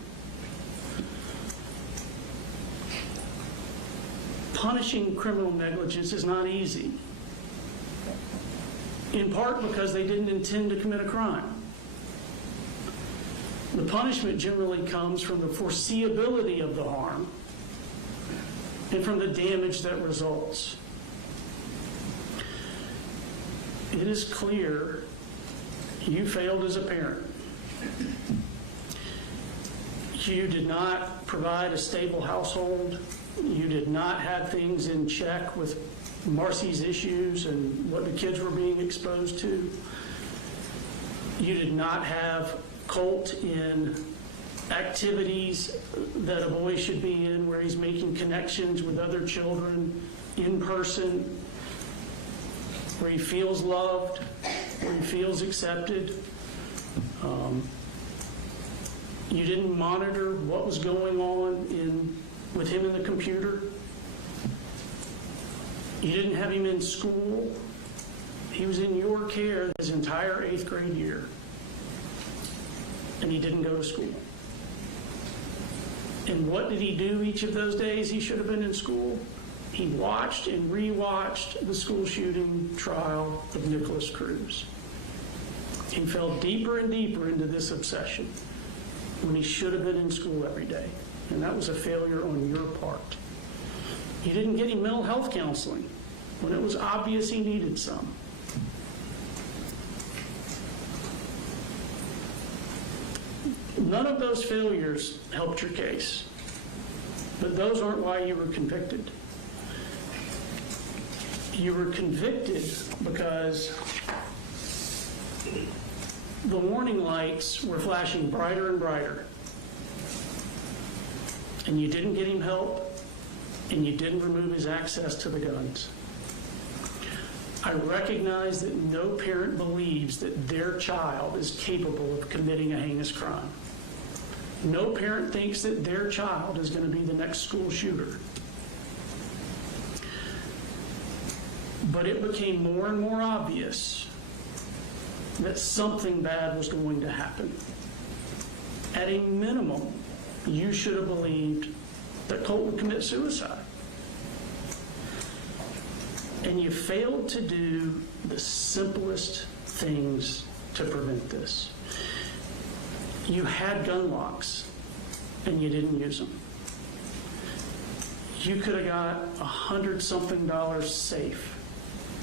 Punishing criminal negligence is not easy, in part because they didn't intend to commit a crime. The punishment generally comes from the foreseeability of the harm and from the damage that results. It is clear you failed as a parent. You did not provide a stable household. You did not have things in check with Marcy's issues and what the kids were being exposed to. You did not have Colt in activities that a boy should be in, where he's making connections with other children in person, where he feels loved, where he feels accepted. You didn't monitor what was going on with him in the computer. You didn't have him in school. He was in your care his entire 8th grade year. And he didn't go to school. And what did he do each of those days he should have been in school? He watched and rewatched the school shooting trial of Nicholas Cruz. He fell deeper and deeper into this obsession when he should have been in school every day. And that was a failure on your part. You didn't get him mental health counseling when it was obvious he needed some. None of those failures helped your case, but those aren't why you were convicted. You were convicted because the warning lights were flashing brighter and brighter, and you didn't get him help, and you didn't remove his access to the guns. I recognize that no parent believes that their child is capable of committing a heinous crime. No parent thinks that their child is going to be the next school shooter. But it became more and more obvious that something bad was going to happen. At a minimum, you should have believed that Colt would commit suicide. And you failed to do the simplest things to prevent this. You had gun locks, and you didn't use them. You could have got $100-something safe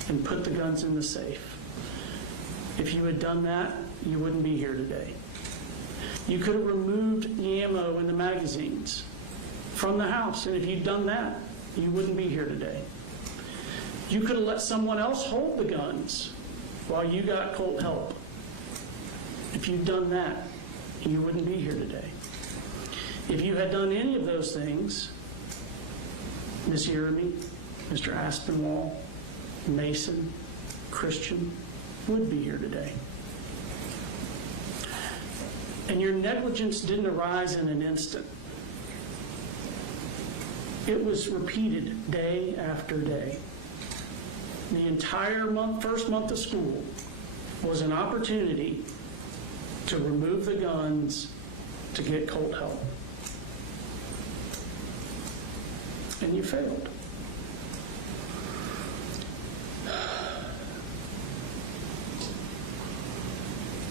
and put the guns in the safe. If you had done that, you wouldn't be here today. You could have removed the ammo and the magazines from the house, and if you'd done that, you wouldn't be here today. You could have let someone else hold the guns while you got Colt help. If you'd done that, you wouldn't be here today. If you had done any of those things, Miss Yeremy, Mr. Aspinwall, Mason, Christian would be here today. And your negligence didn't arise in an instant. It was repeated day after day. The entire first month of school was an opportunity to remove the guns to get Colt help. And you failed.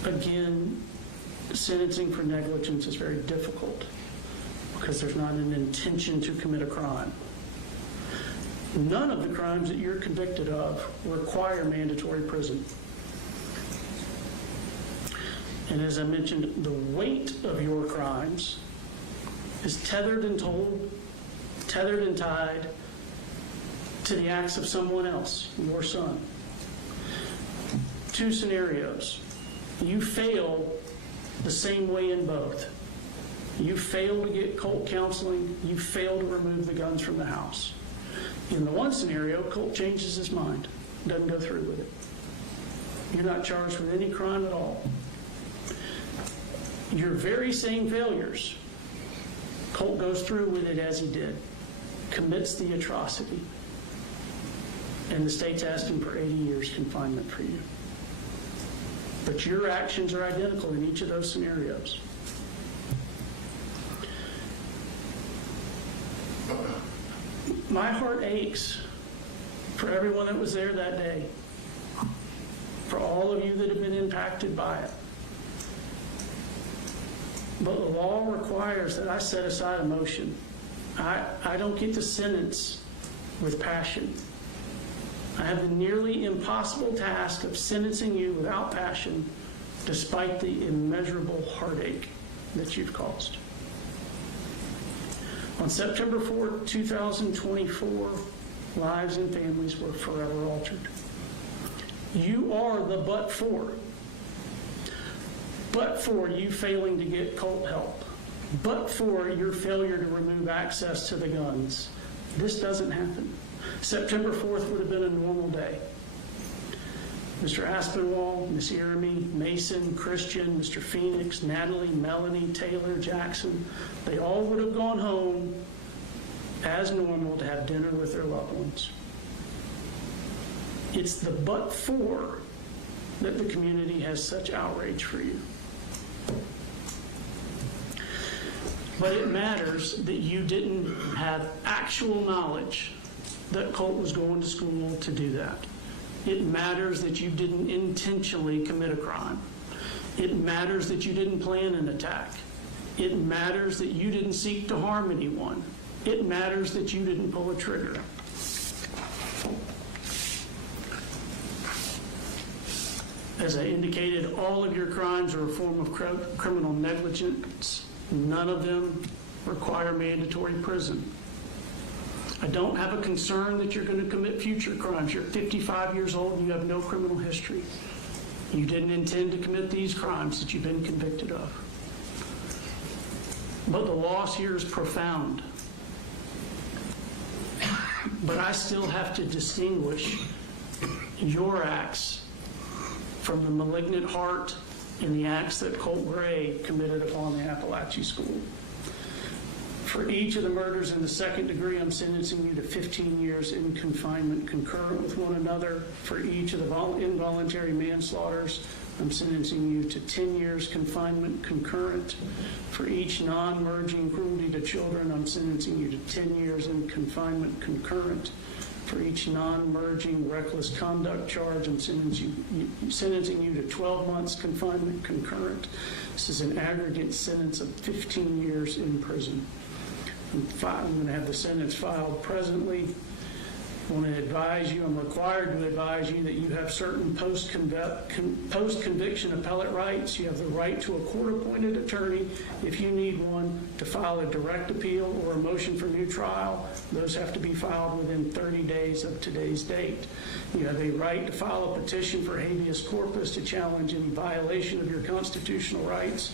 Again, sentencing for negligence is very difficult because there's not an intention to commit a crime. None of the crimes that you're convicted of require mandatory prison. And as I mentioned, the weight of your crimes is tethered and tied to the acts of someone else, your son. Two scenarios. You fail the same way in both. You fail to get Colt counseling. You fail to remove the guns from the house. In the one scenario, Colt changes his mind, doesn't go through with it. You're not charged with any crime at all. Your very same failures, Colt goes through with it as he did, commits the atrocity, and the state's asking for 80 years confinement for you. But your actions are identical in each of those scenarios. My heart aches for everyone that was there that day, for all of you that have been impacted by it. But the law requires that I set aside emotion. I don't get to sentence with passion. I have the nearly impossible task of sentencing you without passion, despite the immeasurable heartache that you've caused. On September 4, 2024, lives and families were forever altered. You are the but for you failing to get Colt help, but for your failure to remove access to the guns, this doesn't happen. September 4th would have been a normal day. Mr. Aspinwall, Miss Yeremy, Mason, Christian, Mr. Phoenix, Natalie, Melanie, Taylor, Jackson, they all would have gone home as normal to have dinner with their loved ones. It's the but for that the community has such outrage for you. But it matters that you didn't have actual knowledge that Colt was going to school to do that. It matters that you didn't intentionally commit a crime. It matters that you didn't plan an attack. It matters that you didn't seek to harm anyone. It matters that you didn't pull a trigger. As I indicated, all of your crimes are a form of criminal negligence. None of them require mandatory prison. I don't have a concern that you're going to commit future crimes. You're 55 years old and you have no criminal history. You didn't intend to commit these crimes that you've been convicted of. But the loss here is profound. But I still have to distinguish your acts from the malignant heart and the acts that Colt Gray committed upon the Apalachee School. For each of the murders in the second degree, I'm sentencing you to 15 years in confinement concurrent with one another. For each of the involuntary manslaughters, I'm sentencing you to 10 years confinement concurrent. For each non-merging cruelty to children, I'm sentencing you to 10 years in confinement concurrent. For each non-merging reckless conduct charge, I'm sentencing you to 12 months confinement concurrent. This is an aggregate sentence of 15 years in prison. I'm going to have the sentence filed presently. I want to advise you, I'm required to advise you that you have certain post-conviction appellate rights. You have the right to a court-appointed attorney if you need one, to file a direct appeal or a motion for new trial. Those have to be filed within 30 days of today's date. You have a right to file a petition for habeas corpus to challenge any violation of your constitutional rights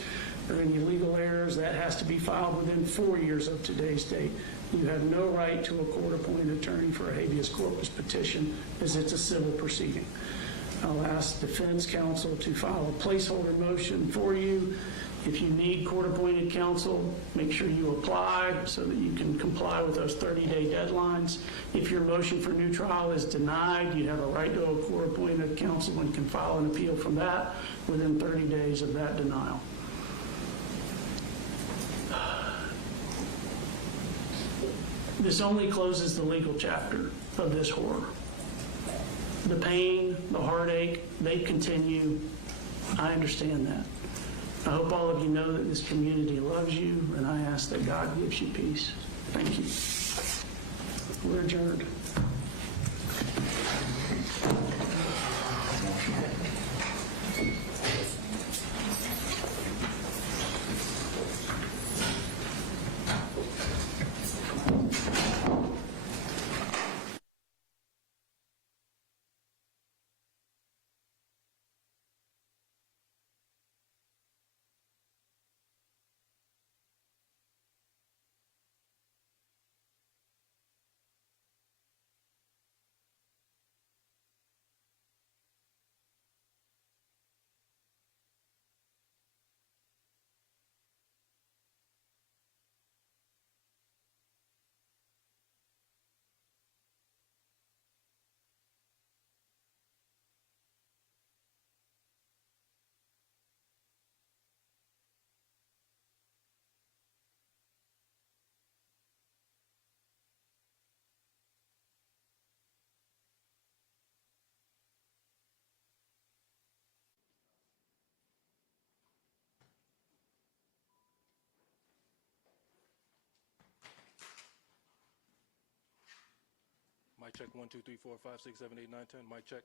or any legal errors. That has to be filed within 4 years of today's date. You have no right to a court-appointed attorney for a habeas corpus petition, as it's a civil proceeding. I'll ask defense counsel to file a placeholder motion for you. If you need court-appointed counsel, make sure you apply so that you can comply with those 30-day deadlines. If your motion for new trial is denied, you have a right to a court-appointed counsel and can file an appeal from that within 30 days of that denial. This only closes the legal chapter of this horror. The pain, the heartache, they continue. I understand that. I hope all of you know that this community loves you, and I ask that God gives you peace. Thank you. We're adjourned. Mic check 1 2 3 4 5 6 7 8 9 10. Mic check.